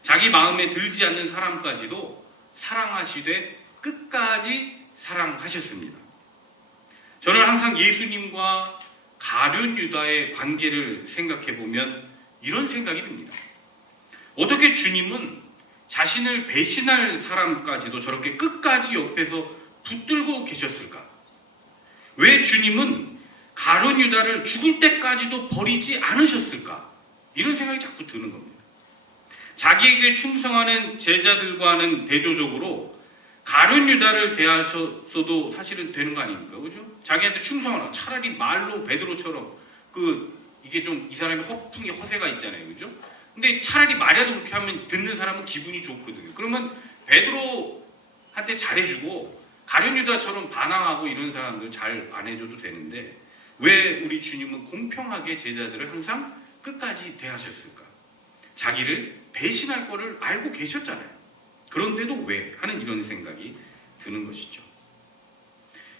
자기 마음에 들지 않는 사람까지도 사랑하시되 끝까지 사랑하셨습니다. 저는 항상 예수님과 가룟 유다의 관계를 생각해 보면 이런 생각이 듭니다. 어떻게 주님은 자신을 배신할 사람까지도 저렇게 끝까지 옆에서 붙들고 계셨을까? 왜 주님은 가룟 유다를 죽을 때까지도 버리지 않으셨을까? 이런 생각이 자꾸 드는 겁니다. 자기에게 충성하는 제자들과는 대조적으로 가룟 유다를 대하셔도 사실은 되는 거 아닙니까? 그죠? 자기한테 충성하라. 차라리 말로 베드로처럼 이게 좀 이 사람의 허풍이 허세가 있잖아요. 그죠? 근데 차라리 말이라도 그렇게 하면 듣는 사람은 기분이 좋거든요. 그러면 베드로한테 잘해주고 가룟 유다처럼 반항하고 이런 사람들 잘 안 해줘도 되는데 왜 우리 주님은 공평하게 제자들을 항상 끝까지 대하셨을까? 자기를 배신할 거를 알고 계셨잖아요. 그런데도 왜? 하는 이런 생각이 드는 것이죠.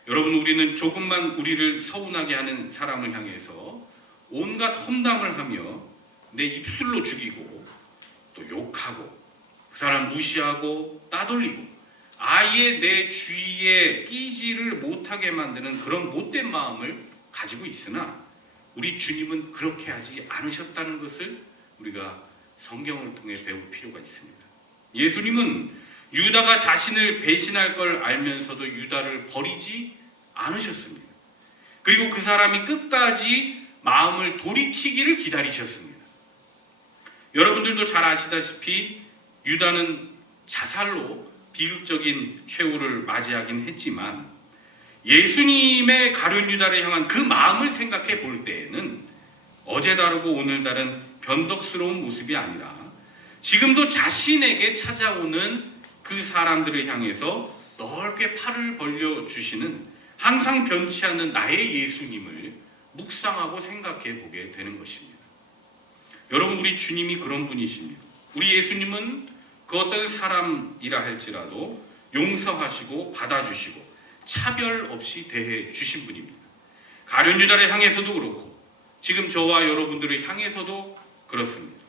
여러분, 우리는 조금만 우리를 서운하게 하는 사람을 향해서 온갖 험담을 하며 내 입술로 죽이고 또 욕하고 그 사람 무시하고 따돌리고 아예 내 주위에 끼지를 못하게 만드는 그런 못된 마음을 가지고 있으나 우리 주님은 그렇게 하지 않으셨다는 것을 우리가 성경을 통해 배울 필요가 있습니다. 예수님은 유다가 자신을 배신할 걸 알면서도 유다를 버리지 않으셨습니다. 그리고 그 사람이 끝까지 마음을 돌이키기를 기다리셨습니다. 여러분들도 잘 아시다시피 유다는 자살로 비극적인 최후를 맞이하긴 했지만 예수님의 가룟 유다를 향한 그 마음을 생각해 볼 때에는 어제 다르고 오늘 다른 변덕스러운 모습이 아니라 지금도 자신에게 찾아오는 그 사람들을 향해서 넓게 팔을 벌려주시는 항상 변치 않는 나의 예수님을 묵상하고 생각해 보게 되는 것입니다. 여러분, 우리 주님이 그런 분이십니다. 우리 예수님은 그 어떤 사람이라 할지라도 용서하시고 받아주시고 차별 없이 대해 주신 분입니다. 가룟 유다를 향해서도 그렇고 지금 저와 여러분들을 향해서도 그렇습니다.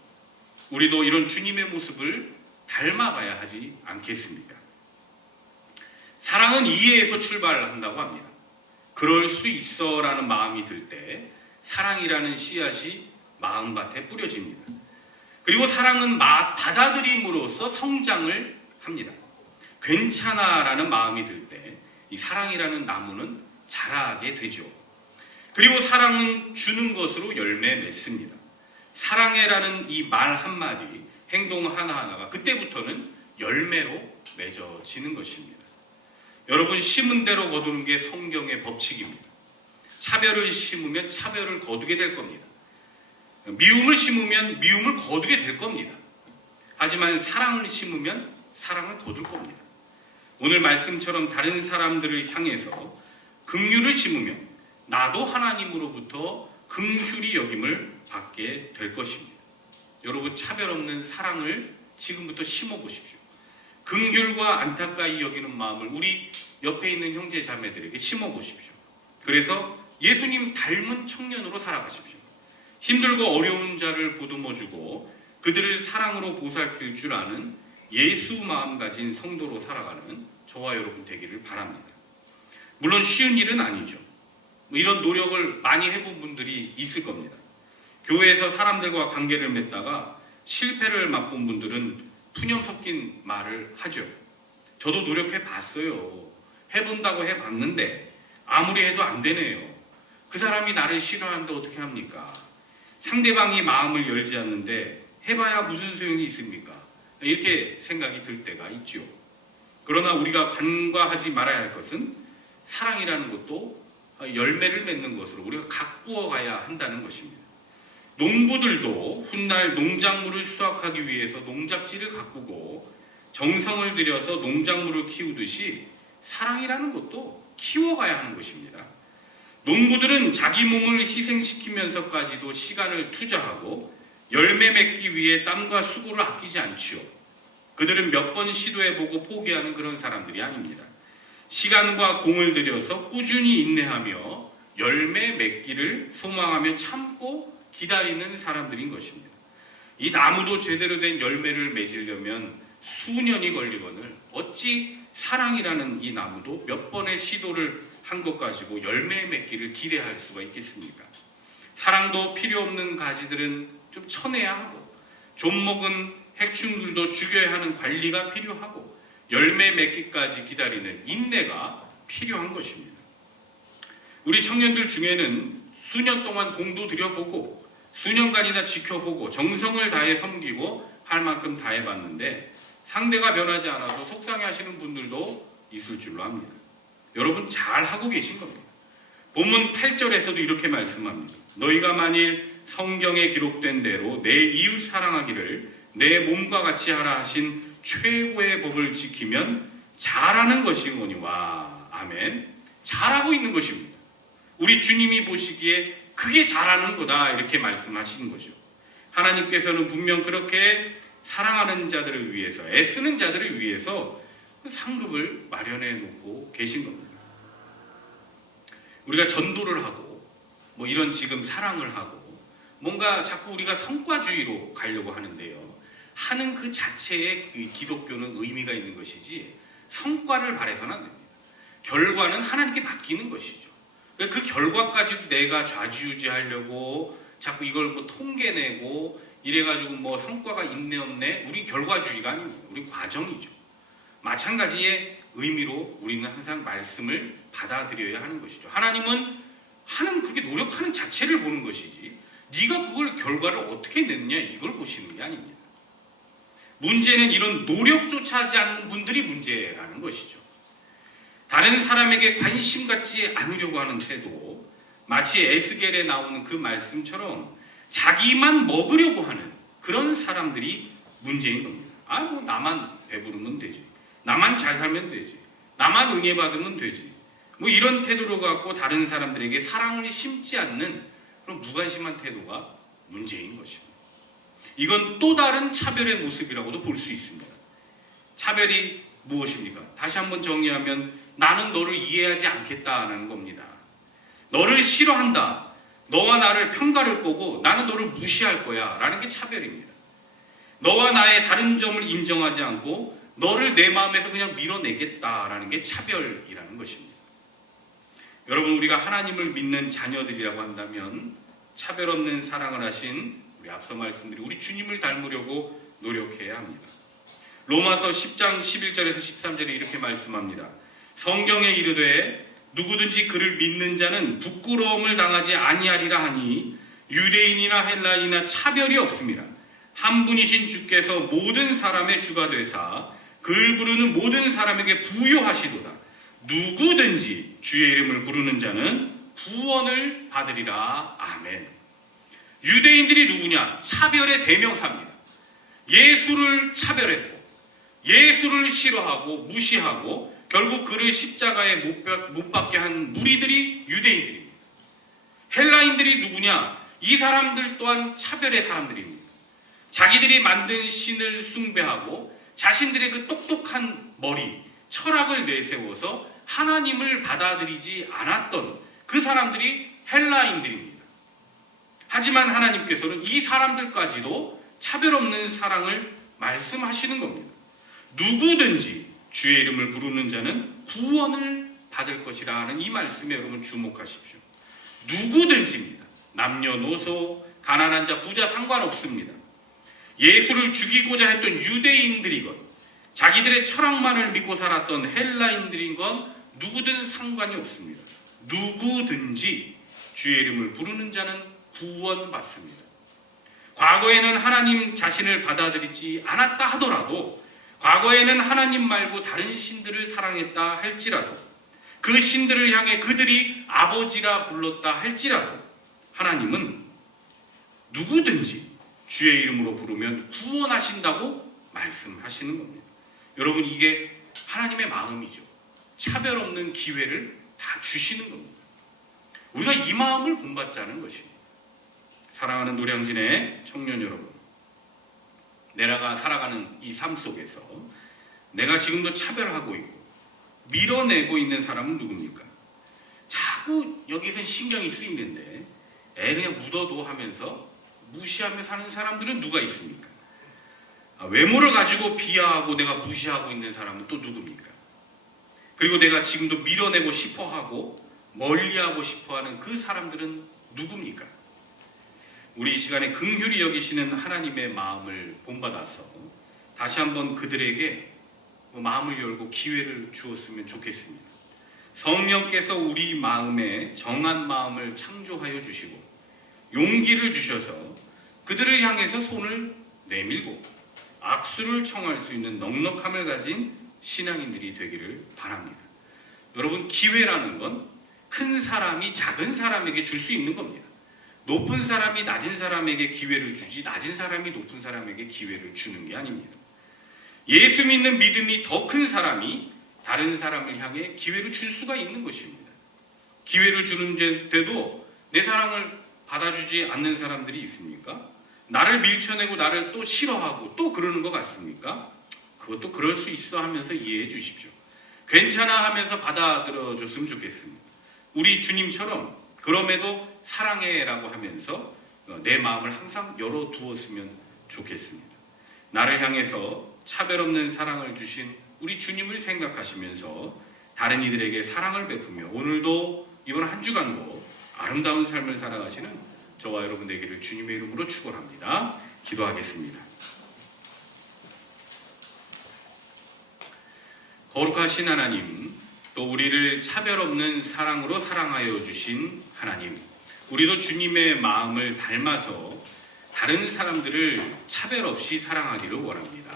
우리도 이런 주님의 모습을 닮아가야 하지 않겠습니까? 사랑은 이해에서 출발한다고 합니다. 그럴 수 있어라는 마음이 들 때 사랑이라는 씨앗이 마음밭에 뿌려집니다. 그리고 사랑은 받아들임으로써 성장을 합니다. 괜찮아라는 마음이 들 때 이 사랑이라는 나무는 자라게 되죠. 그리고 사랑은 주는 것으로 열매 맺습니다. 사랑해라는 이 말 한마디, 행동 하나하나가 그때부터는 열매로 맺어지는 것입니다. 여러분, 심은 대로 거두는 게 성경의 법칙입니다. 차별을 심으면 차별을 거두게 될 겁니다. 미움을 심으면 미움을 거두게 될 겁니다. 하지만 사랑을 심으면 사랑을 거둘 겁니다. 오늘 말씀처럼 다른 사람들을 향해서 긍휼을 심으면 나도 하나님으로부터 긍휼히 여김을 받게 될 것입니다. 여러분, 차별 없는 사랑을 지금부터 심어 보십시오. 긍휼과 안타까이 여기는 마음을 우리 옆에 있는 형제 자매들에게 심어 보십시오. 그래서 예수님 닮은 청년으로 살아가십시오. 힘들고 어려운 자를 보듬어주고 그들을 사랑으로 보살필 줄 아는 예수 마음 가진 성도로 살아가는 저와 여러분 되기를 바랍니다. 물론 쉬운 일은 아니죠. 이런 노력을 많이 해본 분들이 있을 겁니다. 교회에서 사람들과 관계를 맺다가 실패를 맛본 분들은 푸념 섞인 말을 하죠. 저도 노력해 봤어요. 해본다고 해봤는데 아무리 해도 안 되네요. 그 사람이 나를 싫어하는데 어떻게 합니까? 상대방이 마음을 열지 않는데 해봐야 무슨 소용이 있습니까? 이렇게 생각이 들 때가 있죠. 그러나 우리가 간과하지 말아야 할 것은 사랑이라는 것도 열매를 맺는 것으로 우리가 가꾸어 가야 한다는 것입니다. 농부들도 훗날 농작물을 수확하기 위해서 농작지를 가꾸고 정성을 들여서 농작물을 키우듯이 사랑이라는 것도 키워가야 하는 것입니다. 농부들은 자기 몸을 희생시키면서까지도 시간을 투자하고 열매 맺기 위해 땀과 수고를 아끼지 않지요. 그들은 몇 번 시도해보고 포기하는 그런 사람들이 아닙니다. 시간과 공을 들여서 꾸준히 인내하며 열매 맺기를 소망하며 참고 기다리는 사람들인 것입니다. 이 나무도 제대로 된 열매를 맺으려면 수년이 걸리거늘 어찌 사랑이라는 이 나무도 몇 번의 시도를 한 것 가지고 열매 맺기를 기대할 수가 있겠습니까? 사랑도 필요 없는 가지들은 좀 쳐내야 하고 좀 먹은 해충들도 죽여야 하는 관리가 필요하고 열매 맺기까지 기다리는 인내가 필요한 것입니다. 우리 청년들 중에는 수년 동안 공도 들여보고 수년간이나 지켜보고 정성을 다해 섬기고 할 만큼 다해봤는데 상대가 변하지 않아서 속상해하시는 분들도 있을 줄로 압니다. 여러분, 잘하고 계신 겁니다. 본문 8절에서도 이렇게 말씀합니다. 너희가 만일 성경에 기록된 대로 내 이웃 사랑하기를 내 몸과 같이 하라 하신 최고의 법을 지키면 잘하는 것이거니와. 아멘. 잘하고 있는 것입니다. 우리 주님이 보시기에 그게 잘하는 거다 이렇게 말씀하시는 거죠. 하나님께서는 분명 그렇게 사랑하는 자들을 위해서, 애쓰는 자들을 위해서 상급을 마련해 놓고 계신 겁니다. 우리가 전도를 하고 뭐 이런 지금 사랑을 하고 뭔가 자꾸 우리가 성과주의로 가려고 하는데요. 하는 그 자체에 기독교는 의미가 있는 것이지 성과를 바라서는 안 됩니다. 결과는 하나님께 맡기는 것이죠. 그 결과까지도 내가 좌지우지하려고 자꾸 이걸 뭐 통계내고 이래가지고 뭐 성과가 있네 없네, 우리 결과주의가 아닙니다. 우리 과정이죠. 마찬가지의 의미로 우리는 항상 말씀을 받아들여야 하는 것이죠. 하나님은 그렇게 노력하는 자체를 보는 것이지 네가 그걸 결과를 어떻게 냈냐 이걸 보시는 게 아닙니다. 문제는 이런 노력조차 하지 않는 분들이 문제라는 것이죠. 다른 사람에게 관심 갖지 않으려고 하는 태도, 마치 에스겔에 나오는 그 말씀처럼 자기만 먹으려고 하는 그런 사람들이 문제인 겁니다. 나만 배부르면 되지. 나만 잘 살면 되지. 나만 은혜 받으면 되지. 뭐 이런 태도를 갖고 다른 사람들에게 사랑을 심지 않는 그런 무관심한 태도가 문제인 것입니다. 이건 또 다른 차별의 모습이라고도 볼 수 있습니다. 차별이 무엇입니까? 다시 한번 정리하면 나는 너를 이해하지 않겠다는 겁니다. 너를 싫어한다. 너와 나를 평가를 거고 나는 너를 무시할 거야 라는 게 차별입니다. 너와 나의 다른 점을 인정하지 않고 너를 내 마음에서 그냥 밀어내겠다라는 게 차별이라는 것입니다. 여러분, 우리가 하나님을 믿는 자녀들이라고 한다면 차별 없는 사랑을 하신 우리 앞서 말씀드린 우리 주님을 닮으려고 노력해야 합니다. 로마서 10장 11절에서 13절에 이렇게 말씀합니다. 성경에 이르되 누구든지 그를 믿는 자는 부끄러움을 당하지 아니하리라 하니 유대인이나 헬라인이나 차별이 없습니다. 한 분이신 주께서 모든 사람의 주가 되사 그를 부르는 모든 사람에게 부요하시도다. 누구든지 주의 이름을 부르는 자는 구원을 받으리라. 아멘. 유대인들이 누구냐? 차별의 대명사입니다. 예수를 차별했고 예수를 싫어하고 무시하고 결국 그를 십자가에 못 박게 한 무리들이 유대인들입니다. 헬라인들이 누구냐? 이 사람들 또한 차별의 사람들입니다. 자기들이 만든 신을 숭배하고 자신들의 그 똑똑한 머리, 철학을 내세워서 하나님을 받아들이지 않았던 그 사람들이 헬라인들입니다. 하지만 하나님께서는 이 사람들까지도 차별 없는 사랑을 말씀하시는 겁니다. 누구든지 주의 이름을 부르는 자는 구원을 받을 것이라는 이 말씀에 여러분 주목하십시오. 누구든지입니다. 남녀노소, 가난한 자, 부자 상관없습니다. 예수를 죽이고자 했던 유대인들이건 자기들의 철학만을 믿고 살았던 헬라인들인 건 누구든 상관이 없습니다. 누구든지 주의 이름을 부르는 자는 구원받습니다. 과거에는 하나님 자신을 받아들이지 않았다 하더라도, 과거에는 하나님 말고 다른 신들을 사랑했다 할지라도, 그 신들을 향해 그들이 아버지라 불렀다 할지라도 하나님은 누구든지 주의 이름으로 부르면 구원하신다고 말씀하시는 겁니다. 여러분, 이게 하나님의 마음이죠. 차별 없는 기회를 다 주시는 겁니다. 우리가 이 마음을 본받자는 것입니다. 사랑하는 노량진의 청년 여러분, 내가 살아가는 이 삶 속에서 내가 지금도 차별하고 있고 밀어내고 있는 사람은 누굽니까? 자꾸 여기서 신경이 쓰이는데 그냥 묻어도 하면서 무시하며 사는 사람들은 누가 있습니까? 외모를 가지고 비하하고 내가 무시하고 있는 사람은 또 누굽니까? 그리고 내가 지금도 밀어내고 싶어하고 멀리하고 싶어하는 그 사람들은 누굽니까? 우리 이 시간에 긍휼히 여기시는 하나님의 마음을 본받아서 다시 한번 그들에게 마음을 열고 기회를 주었으면 좋겠습니다. 성령께서 우리 마음에 정한 마음을 창조하여 주시고 용기를 주셔서 그들을 향해서 손을 내밀고 악수를 청할 수 있는 넉넉함을 가진 신앙인들이 되기를 바랍니다. 여러분, 기회라는 건 큰 사람이 작은 사람에게 줄 수 있는 겁니다. 높은 사람이 낮은 사람에게 기회를 주지 낮은 사람이 높은 사람에게 기회를 주는 게 아닙니다. 예수 믿는 믿음이 더 큰 사람이 다른 사람을 향해 기회를 줄 수가 있는 것입니다. 기회를 주는데도 내 사랑을 받아주지 않는 사람들이 있습니까? 나를 밀쳐내고 나를 또 싫어하고 또 그러는 것 같습니까? 그것도 그럴 수 있어 하면서 이해해 주십시오. 괜찮아 하면서 받아들여줬으면 좋겠습니다. 우리 주님처럼 그럼에도 사랑해라고 하면서 내 마음을 항상 열어두었으면 좋겠습니다. 나를 향해서 차별 없는 사랑을 주신 우리 주님을 생각하시면서 다른 이들에게 사랑을 베푸며 오늘도 이번 한 주간도 아름다운 삶을 살아가시는 저와 여러분 되기를 주님의 이름으로 축원합니다. 기도하겠습니다. 거룩하신 하나님, 또 우리를 차별 없는 사랑으로 사랑하여 주신 하나님, 우리도 주님의 마음을 닮아서 다른 사람들을 차별 없이 사랑하기를 원합니다.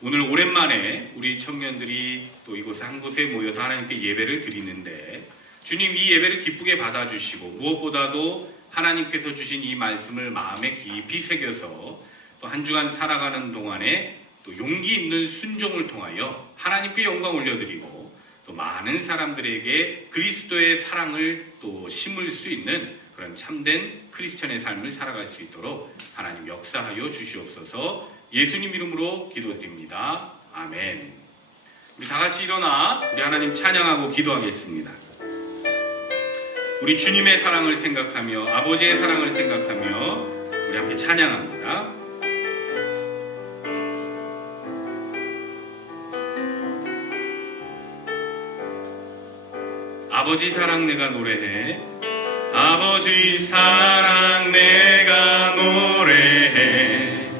오늘 오랜만에 우리 청년들이 또 이곳에 한 곳에 모여서 하나님께 예배를 드리는데 주님, 이 예배를 기쁘게 받아주시고 무엇보다도 하나님께서 주신 이 말씀을 마음에 깊이 새겨서 또 한 주간 살아가는 동안에 또 용기 있는 순종을 통하여 하나님께 영광 올려드리고 또 많은 사람들에게 그리스도의 사랑을 또 심을 수 있는 그런 참된 크리스천의 삶을 살아갈 수 있도록 하나님 역사하여 주시옵소서. 예수님 이름으로 기도드립니다. 아멘. 우리 다 같이 일어나 우리 하나님 찬양하고 기도하겠습니다. 우리 주님의 사랑을 생각하며 아버지의 사랑을 생각하며 우리 함께 찬양합니다. 아버지 사랑 내가 노래해. 아버지 사랑 내가 노래해.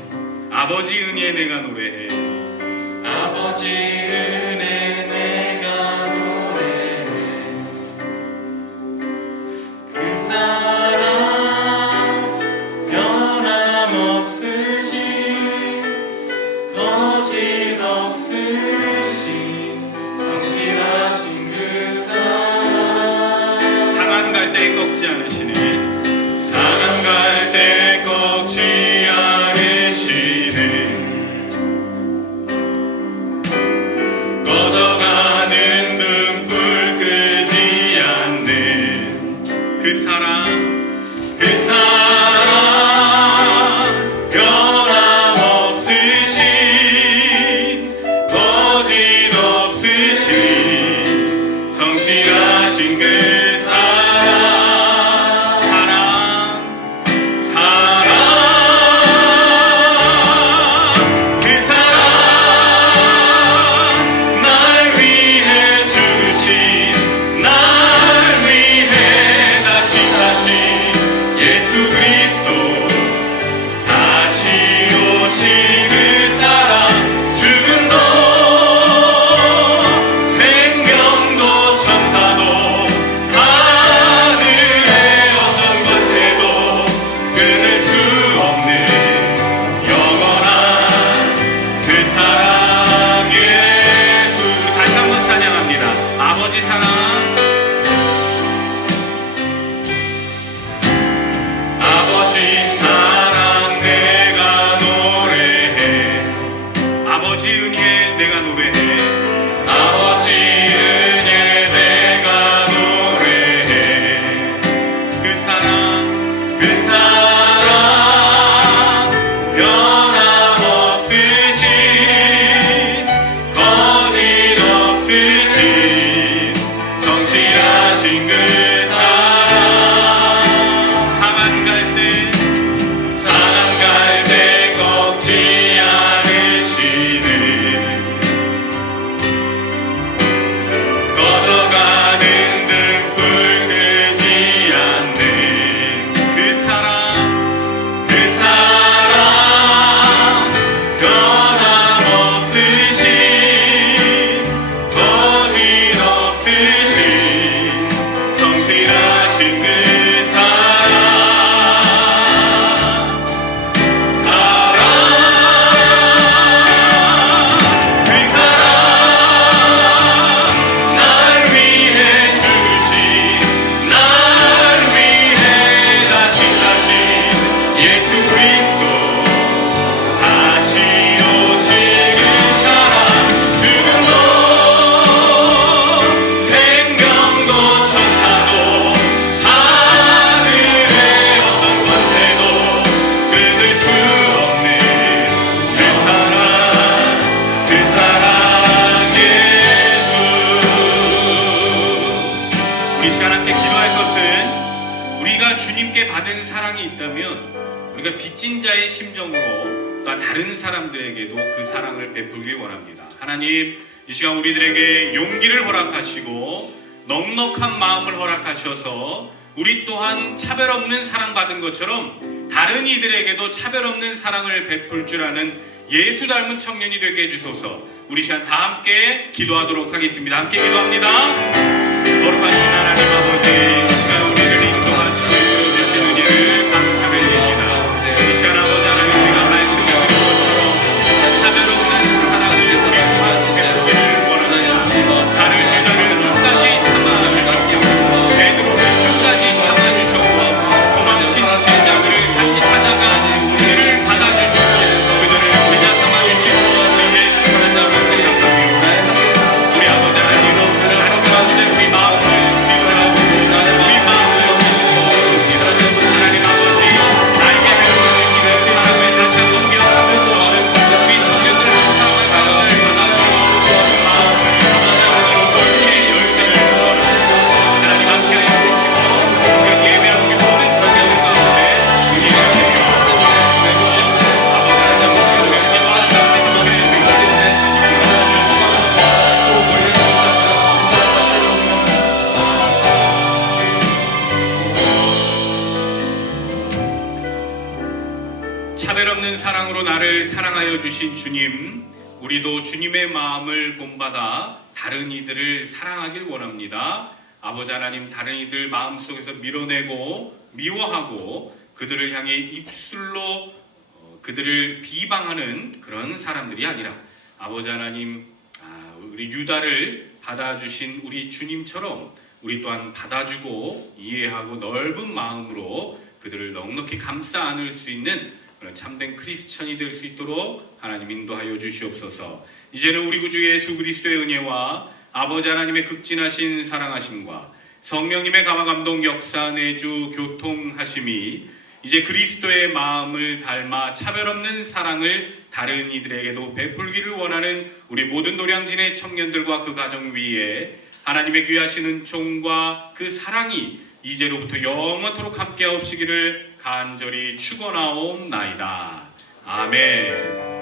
아버지 은혜 내가 노래해. 아버지 은혜 내가 노래해. 그 사랑 변함없으신 거짓 없으신 성실하신 그 사랑. 상한 갈 때 꺾지 않으시네. 상한 갈 때 꺾지 않으시네. 꺼져가는 등불 끄지 않는 그 사랑 그 사랑 변함없으신 거짓 없으신 성실하신 그 사랑 그 사랑 날 위해 주신 날 위해 다시 사신 예수 그리스도 다시 오신 그 사랑 죽음도 생명도 천사도 하늘의 어떤 권세도 끊을 수 없는 영원한 그 사랑 예수. 다시 한번 찬양합니다. 아버지 사랑 아버지 사랑 내가 노래해. 아버지 은혜 내가 노래해. 아버지 은혜 내가 노래해. 그 사랑 그 사랑 변함없으신 거짓 없으신 성실하신 그 사랑 상한 갈 때 상한 갈 때 꺾지 않으시는 꺼져가는 등불 끄지 않는 그 사랑 그 사랑 변함없으신 거짓 없으신 성실하신 그 사랑 그 사랑 날 위해 주신 날 위해 다시 사신 예수 그리스도 다시 오신 그 사랑 죽음도 생명도 천사도 하늘의 어떤 권세도 끊을 수 없는 그 사랑 예수. 우리 시간 함께 기도할 것은 우리가 주님께 받은 사랑이 있다면 우리가 빚진 자의 심정으로 또 다른 사람들에게도 그 사랑을 베풀길 원합니다. 하나님, 이 시간 우리들에게 용기를 허락하시고 넉넉한 마음을 허락하셔서 우리 또한 차별 없는 사랑받은 것처럼 다른 이들에게도 차별 없는 사랑을 베풀 줄 아는 예수 닮은 청년이 되게 해주소서. 우리 시간 다 함께 기도하도록 하겠습니다. 함께 기도합니다. 거룩하신 하나님 아버지, 이 시간 우리를 인도하시고 주신 은혜를 감사를 드립니다. 이 시간 아버지 하나님, 우리가 말씀을 드린 것처럼 차별 없는 사랑을 우리 또한 베풀기를 원하나이다. 다른 유다를 끝까지 참아주셨고 베드로를 끝까지 참아주셨고 도망친 제자들을 다시 찾아가는 우리를 받아주시고 그들을 제자 삼아주신 우리 예수 그리스도를 생각합니다. 우리 아버지 하나님, 다시 차별 없는 사랑으로 나를 사랑하여 주신 주님, 우리도 주님의 마음을 본받아 다른 이들을 사랑하길 원합니다. 아버지 하나님, 다른 이들 마음속에서 밀어내고 미워하고 그들을 향해 입술로 그들을 비방하는 그런 사람들이 아니라 아버지 하나님, 우리 유다를 받아주신 우리 주님처럼 우리 또한 받아주고 이해하고 넓은 마음으로 그들을 넉넉히 감싸 안을 수 있는 그런 참된 크리스천이 될 수 있도록 하나님 인도하여 주시옵소서. 이제는 우리 구주 예수 그리스도의 은혜와 아버지 하나님의 극진하신 사랑하심과 성령님의 감화 감동 역사 내주 교통하심이 이제 그리스도의 마음을 닮아 차별 없는 사랑을 다른 이들에게도 베풀기를 원하는 우리 모든 노량진의 청년들과 그 가정 위에 하나님의 귀하신 은총과 그 사랑이 이제로부터 영원토록 함께하옵시기를 간절히 축원하옵나이다. 아멘.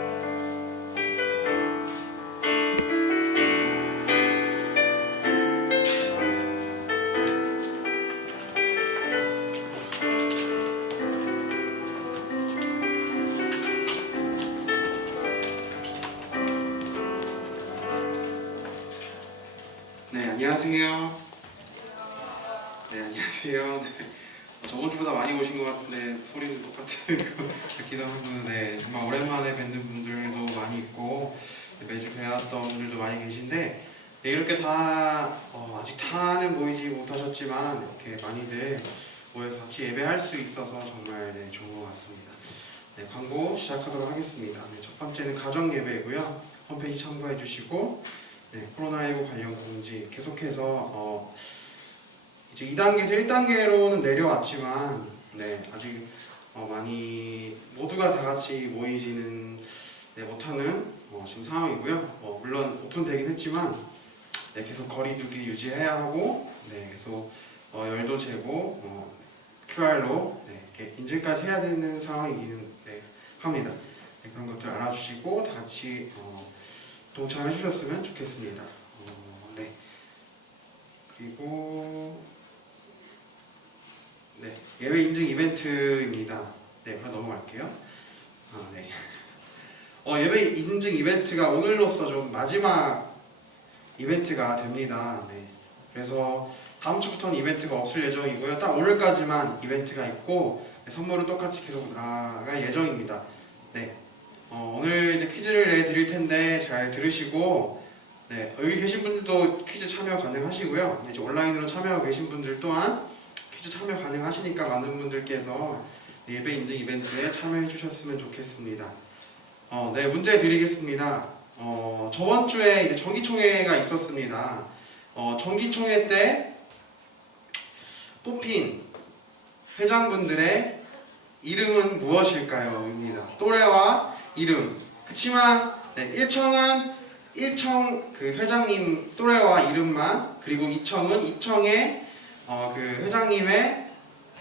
네, 안녕하세요. 네, 안녕하세요. 네, 저번 주보다 많이 오신 것 같은데 소리는 똑같은 것 같기도 하고, 네, 정말 오랜만에 뵙는 분들도 많이 있고 매주 뵈왔던 분들도 많이 계신데, 네, 이렇게 다 아직 다는 모이지 못하셨지만 이렇게 많이들 모여서 같이 예배할 수 있어서 정말 네, 좋은 것 같습니다. 네, 광고 시작하도록 하겠습니다. 네, 첫 번째는 가정 예배고요. 홈페이지 참고해 주시고, 네, 코로나19 관련 공지 계속해서 이제 2단계에서 1단계로는 내려왔지만 네, 아직 많이 모두가 다 같이 모이지는 네, 못하는 지금 상황이고요. 물론 오픈되긴 했지만 네, 계속 거리두기 유지해야 하고 네, 계속 열도 재고 QR로 네, 이렇게 인증까지 해야 되는 상황이기는 네, 합니다. 네, 그런 것들 알아주시고 다 같이 동참해 주셨으면 좋겠습니다. 네. 그리고 네, 예외 인증 이벤트입니다. 네, 그럼 넘어갈게요. 네. 예외 인증 이벤트가 오늘로써 좀 마지막 이벤트가 됩니다. 네. 그래서 다음 주부터는 이벤트가 없을 예정이고요. 딱 오늘까지만 이벤트가 있고 네, 선물은 똑같이 계속 나갈 예정입니다. 네. 오늘 이제 퀴즈를 내드릴 텐데 잘 들으시고 네, 여기 계신 분들도 퀴즈 참여 가능하시고요. 이제 온라인으로 참여하고 계신 분들 또한 퀴즈 참여 가능하시니까 많은 분들께서 예배 인증 이벤트에 참여해 주셨으면 좋겠습니다. 네, 문제 드리겠습니다. 저번 주에 이제 정기총회가 있었습니다. 정기총회 때 뽑힌 회장분들의 이름은 무엇일까요? 입니다. 또래와 이름. 그치만 네, 1청은 그 회장님 또래와 이름만, 그리고 2청은 2청의 그 회장님의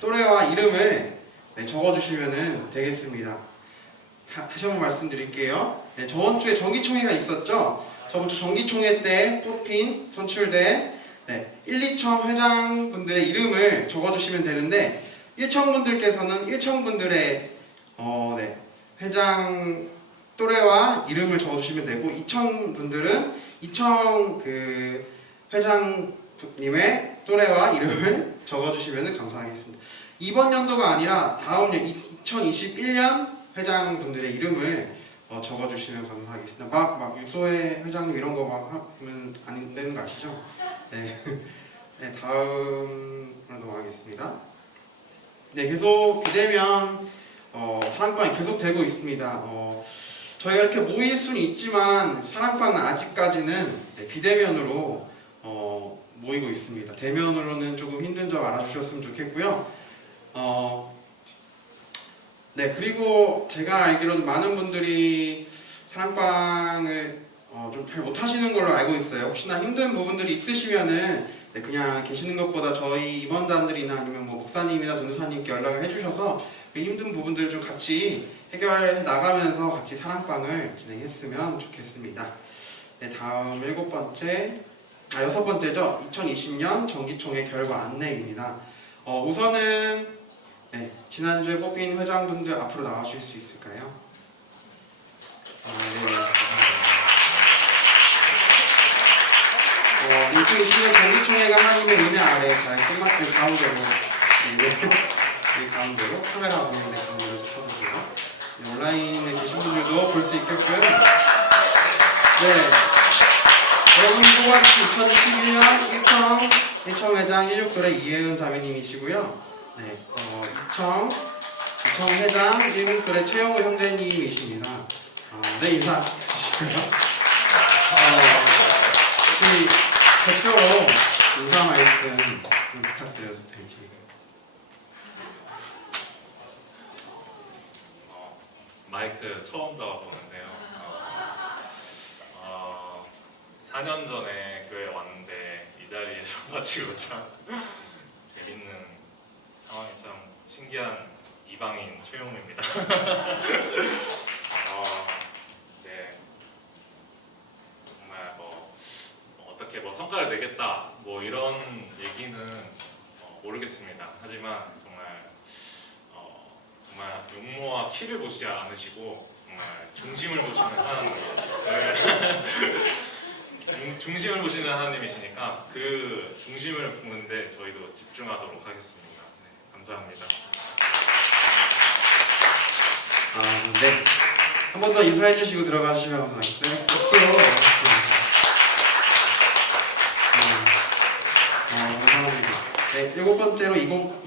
또래와 이름을 네, 적어주시면 되겠습니다. 다시 한번 말씀드릴게요. 네, 저번 주에 정기총회가 있었죠. 저번 주 정기총회 때 뽑힌 선출된 네, 1, 2청 회장분들의 이름을 적어주시면 되는데 1청분들께서는 1청분들의 네, 회장 또래와 이름을 적어주시면 되고 2청분들은 2청 그 회장님의 또래와 이름을 적어주시면 감사하겠습니다. 이번 연도가 아니라 다음 년 2021년 회장분들의 이름을 적어주시면 감사하겠습니다. 막 육소회 회장님 이런 거 막 하면 안 되는 거 아시죠? 네, 네, 다음으로 넘어가겠습니다. 네, 계속 비대면 사랑방이 계속 되고 있습니다. 저희가 이렇게 모일 수는 있지만 사랑방은 아직까지는 네, 비대면으로 모이고 있습니다. 대면으로는 조금 힘든 점 알아주셨으면 좋겠고요. 네, 그리고 제가 알기로는 많은 분들이 사랑방을 좀 잘 못하시는 걸로 알고 있어요. 혹시나 힘든 부분들이 있으시면은 네, 그냥 계시는 것보다 저희 임원단들이나 아니면 뭐 목사님이나 전도사님께 연락을 해주셔서 그 힘든 부분들을 좀 같이 해결해 나가면서 같이 사랑방을 진행했으면 좋겠습니다. 네, 다음 여섯 번째죠. 2020년 정기총회 결과 안내입니다. 우선은 네, 지난주에 뽑힌 회장분들 앞으로 나와주실 수 있을까요? 네, 감사합니다. 일주일 시내 공기총회가 하나님의 은혜 아래 잘 끝났을 가운데로 이 가운데로 카메라 보이는데 가운데로 쳐주세요. 네, 온라인에 계신 분들도 볼 수 있게끔 여러분 뽑아주신 2021년 이청 회장 16돌의 이혜은 자매님이시고요. 네, 이청 회장 16돌의 최영우 형제님이십니다. 네, 인사 주시고요. 혹시 대표로 인사 말씀 좀 부탁드려도 될지. 마이크 처음 들어보는데요. 4년 전에 교회 왔는데 이 자리에 서가지고 참 재밌는 상황이 참 신기한 이방인 최용우입니다. 네, 정말 어떻게 성과를 내겠다 이런 얘기는 모르겠습니다. 하지만 정말 용모와 키를 보시지 않으시고 정말 중심을 보시는 하나님, 중심을 보시는 하나님이시니까 그 중심을 보는데 저희도 집중하도록 하겠습니다. 네, 감사합니다. 네. 한 번 더 인사해 주시고 들어가 주시면 감사합니다. 네, 박수. 감사합니다. 네, 7번째로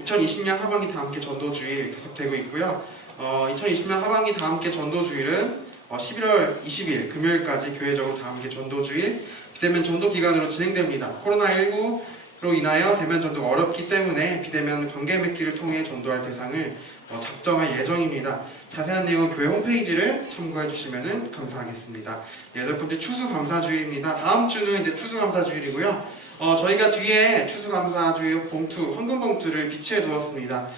2020년 하반기 다함께 전도주일 계속되고 있고요. 2020년 하반기 다함께 전도주일은 11월 20일 금요일까지 교회적으로 다함께 전도주일 비대면 전도 기간으로 진행됩니다. 코로나19로 인하여 대면 전도가 어렵기 때문에 비대면 관계 맺기를 통해 전도할 대상을 작정할 예정입니다. 자세한 내용은 교회 홈페이지를 참고해 주시면 감사하겠습니다. 8번째 추수감사주일입니다. 다음 주는 이제 추수감사주일이고요. 저희가 뒤에 추수감사주일 봉투, 헌금 봉투를 비치해 두었습니다.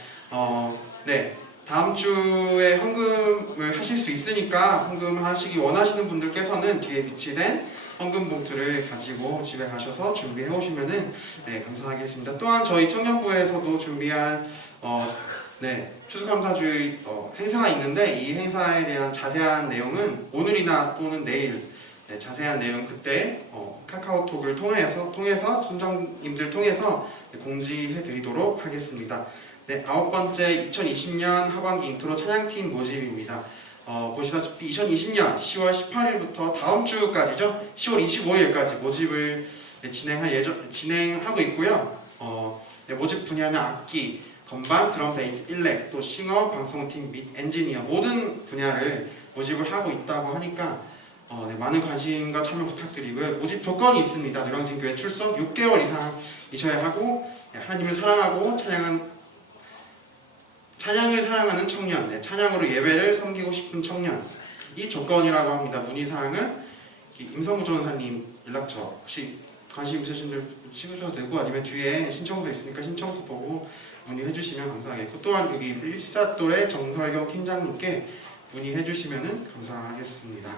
네. 다음 주에 헌금을 하실 수 있으니까 헌금을 하시기 원하시는 분들께서는 뒤에 비치된 헌금 봉투를 가지고 집에 가셔서 준비해 오시면은 감사하겠습니다. 또한 저희 청년부에서도 준비한 추수감사주일 행사가 있는데 이 행사에 대한 자세한 내용은 오늘이나 또는 내일 자세한 내용 그때 카카오톡을 통해서 선장님들 통해서 공지해 드리도록 하겠습니다. 네, 9번째 2020년 하반기 인트로 찬양팀 모집입니다. 보시다시피 2020년 10월 18일부터 다음 주까지죠. 10월 25일까지 모집을 진행하고 있고요. 모집 분야는 악기, 건반, 드럼, 베이스, 일렉, 또 싱어, 방송팀 및 엔지니어 모든 분야를 모집을 하고 있다고 하니까 많은 관심과 참여 부탁드리고요. 모집 조건이 있습니다. 노량진교회 출석 6개월 이상이셔야 하고 하나님을 사랑하고 찬양을 사랑하는 청년, 찬양으로 예배를 섬기고 싶은 청년 이 조건이라고 합니다. 문의사항은 임성우 전사님 연락처 혹시 관심 있으신 분들 찍으셔도 되고 아니면 뒤에 신청서 있으니까 신청서 보고 문의해 주시면 감사하겠고 또한 여기 일사돌의 정설경 팀장님께 문의해 주시면 감사하겠습니다.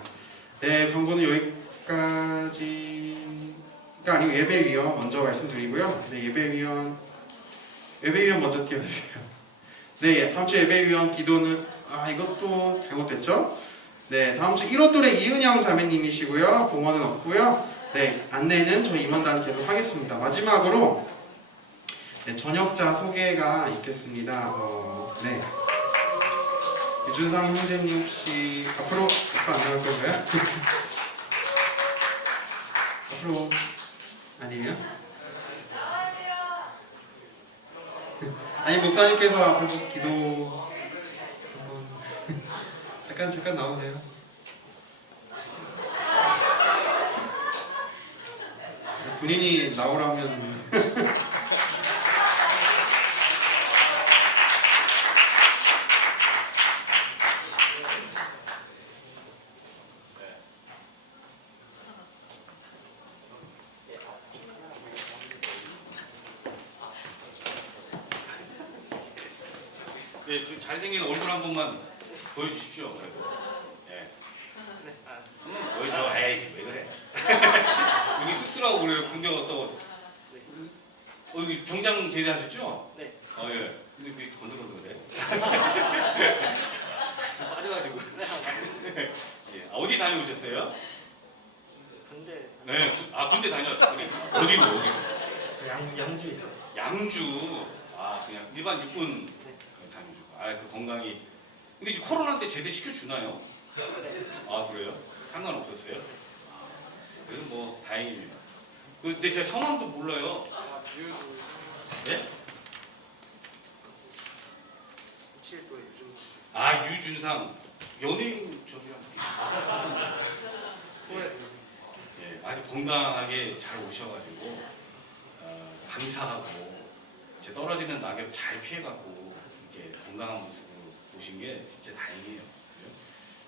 네, 광고는 여기까지가 아니고 예배위원 먼저 말씀드리고요. 네, 예배위원 먼저 띄워주세요. 네, 다음 주 예배위원 기도는 이것도 잘못됐죠? 네, 다음 주 1호돌의 이은영 자매님이시고요. 봉헌은 없고요. 네, 안내는 저희 임원단이 계속 하겠습니다. 마지막으로 전역자 소개가 있겠습니다. 네, 유준상 형제님 혹시 앞으로 안 나올 건가요? 앞으로 아니에요? 아니 목사님께서 앞에서 기도 한번 잠깐 나오세요. 본인이 나오라면 네, 좀 잘생긴 얼굴 한 번만 보여주십시오. 네. 보여줘. 에이, 왜 그래? 여기 쑥스러워 그래요. 군대 갔다고. 여기 병장 제대하셨죠? 네. 예. 근데 왜 건드려서 그래? 빠져가지고. 예, 어디 다녀오셨어요? 군대 네, 군대 다녀왔죠. 어디로? 양주 있었어. 양주. 그냥 일반 육군 다니시고. 그 건강이. 근데 이제 코로나 때 제대 시켜주나요? 그래요? 상관없었어요? 그래도 뭐 다행입니다. 근데 제가 성함도 몰라요. 네? 칠도 요즘 유준상. 연예인 저기랑. 예, 아주 건강하게 잘 오셔가지고 감사하고 제 떨어지는 낙엽 잘 피해갖고 이렇게 건강한 모습으로 오신 게 진짜 다행이에요.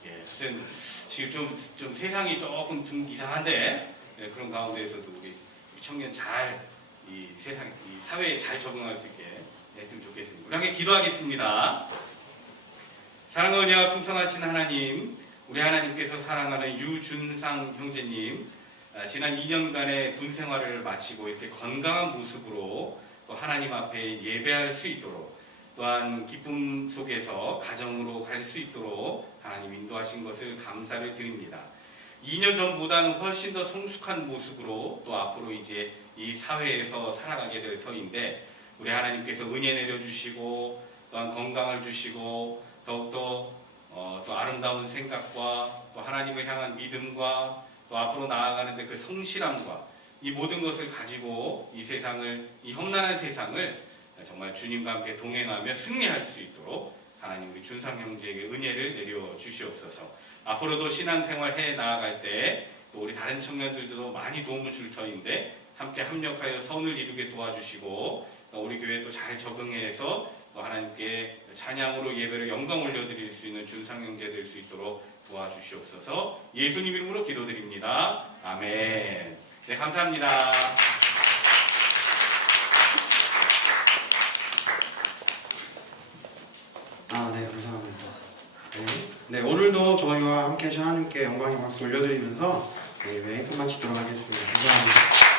예, 하여튼 지금 좀 세상이 조금 좀 이상한데 그런 가운데에서도 우리 청년 잘 이 세상, 이 사회에 잘 적응할 수 있게 했으면 좋겠습니다. 우리 함께 기도하겠습니다. 사랑과 은혜가 풍성하신 하나님, 우리 하나님께서 사랑하는 유준상 형제님, 지난 2년간의 군 생활을 마치고 이렇게 건강한 모습으로 또 하나님 앞에 예배할 수 있도록, 또한 기쁨 속에서 가정으로 갈 수 있도록 하나님 인도하신 것을 감사를 드립니다. 2년 전보다는 훨씬 더 성숙한 모습으로 또 앞으로 이제 이 사회에서 살아가게 될 터인데, 우리 하나님께서 은혜 내려주시고 또한 건강을 주시고 더욱더 또 아름다운 생각과 또 하나님을 향한 믿음과 또 앞으로 나아가는데 그 성실함과 이 모든 것을 가지고 이 세상을, 이 험난한 세상을 정말 주님과 함께 동행하며 승리할 수 있도록 하나님 우리 준상 형제에게 은혜를 내려 주시옵소서. 앞으로도 신앙생활 해 나아갈 때 또 우리 다른 청년들도 많이 도움을 줄 터인데 함께 합력하여 선을 이루게 도와주시고 또 우리 교회도 잘 적응해서 또 하나님께 찬양으로 예배를 영광 올려드릴 수 있는 준상 형제 될 수 있도록 도와주시옵소서. 예수님 이름으로 기도드립니다. 아멘. 네, 감사합니다. 네, 감사합니다. 네, 오늘도 저희와 함께 하신 하나님께 영광의 박수 올려드리면서 예배 끝마치도록 하겠습니다. 감사합니다.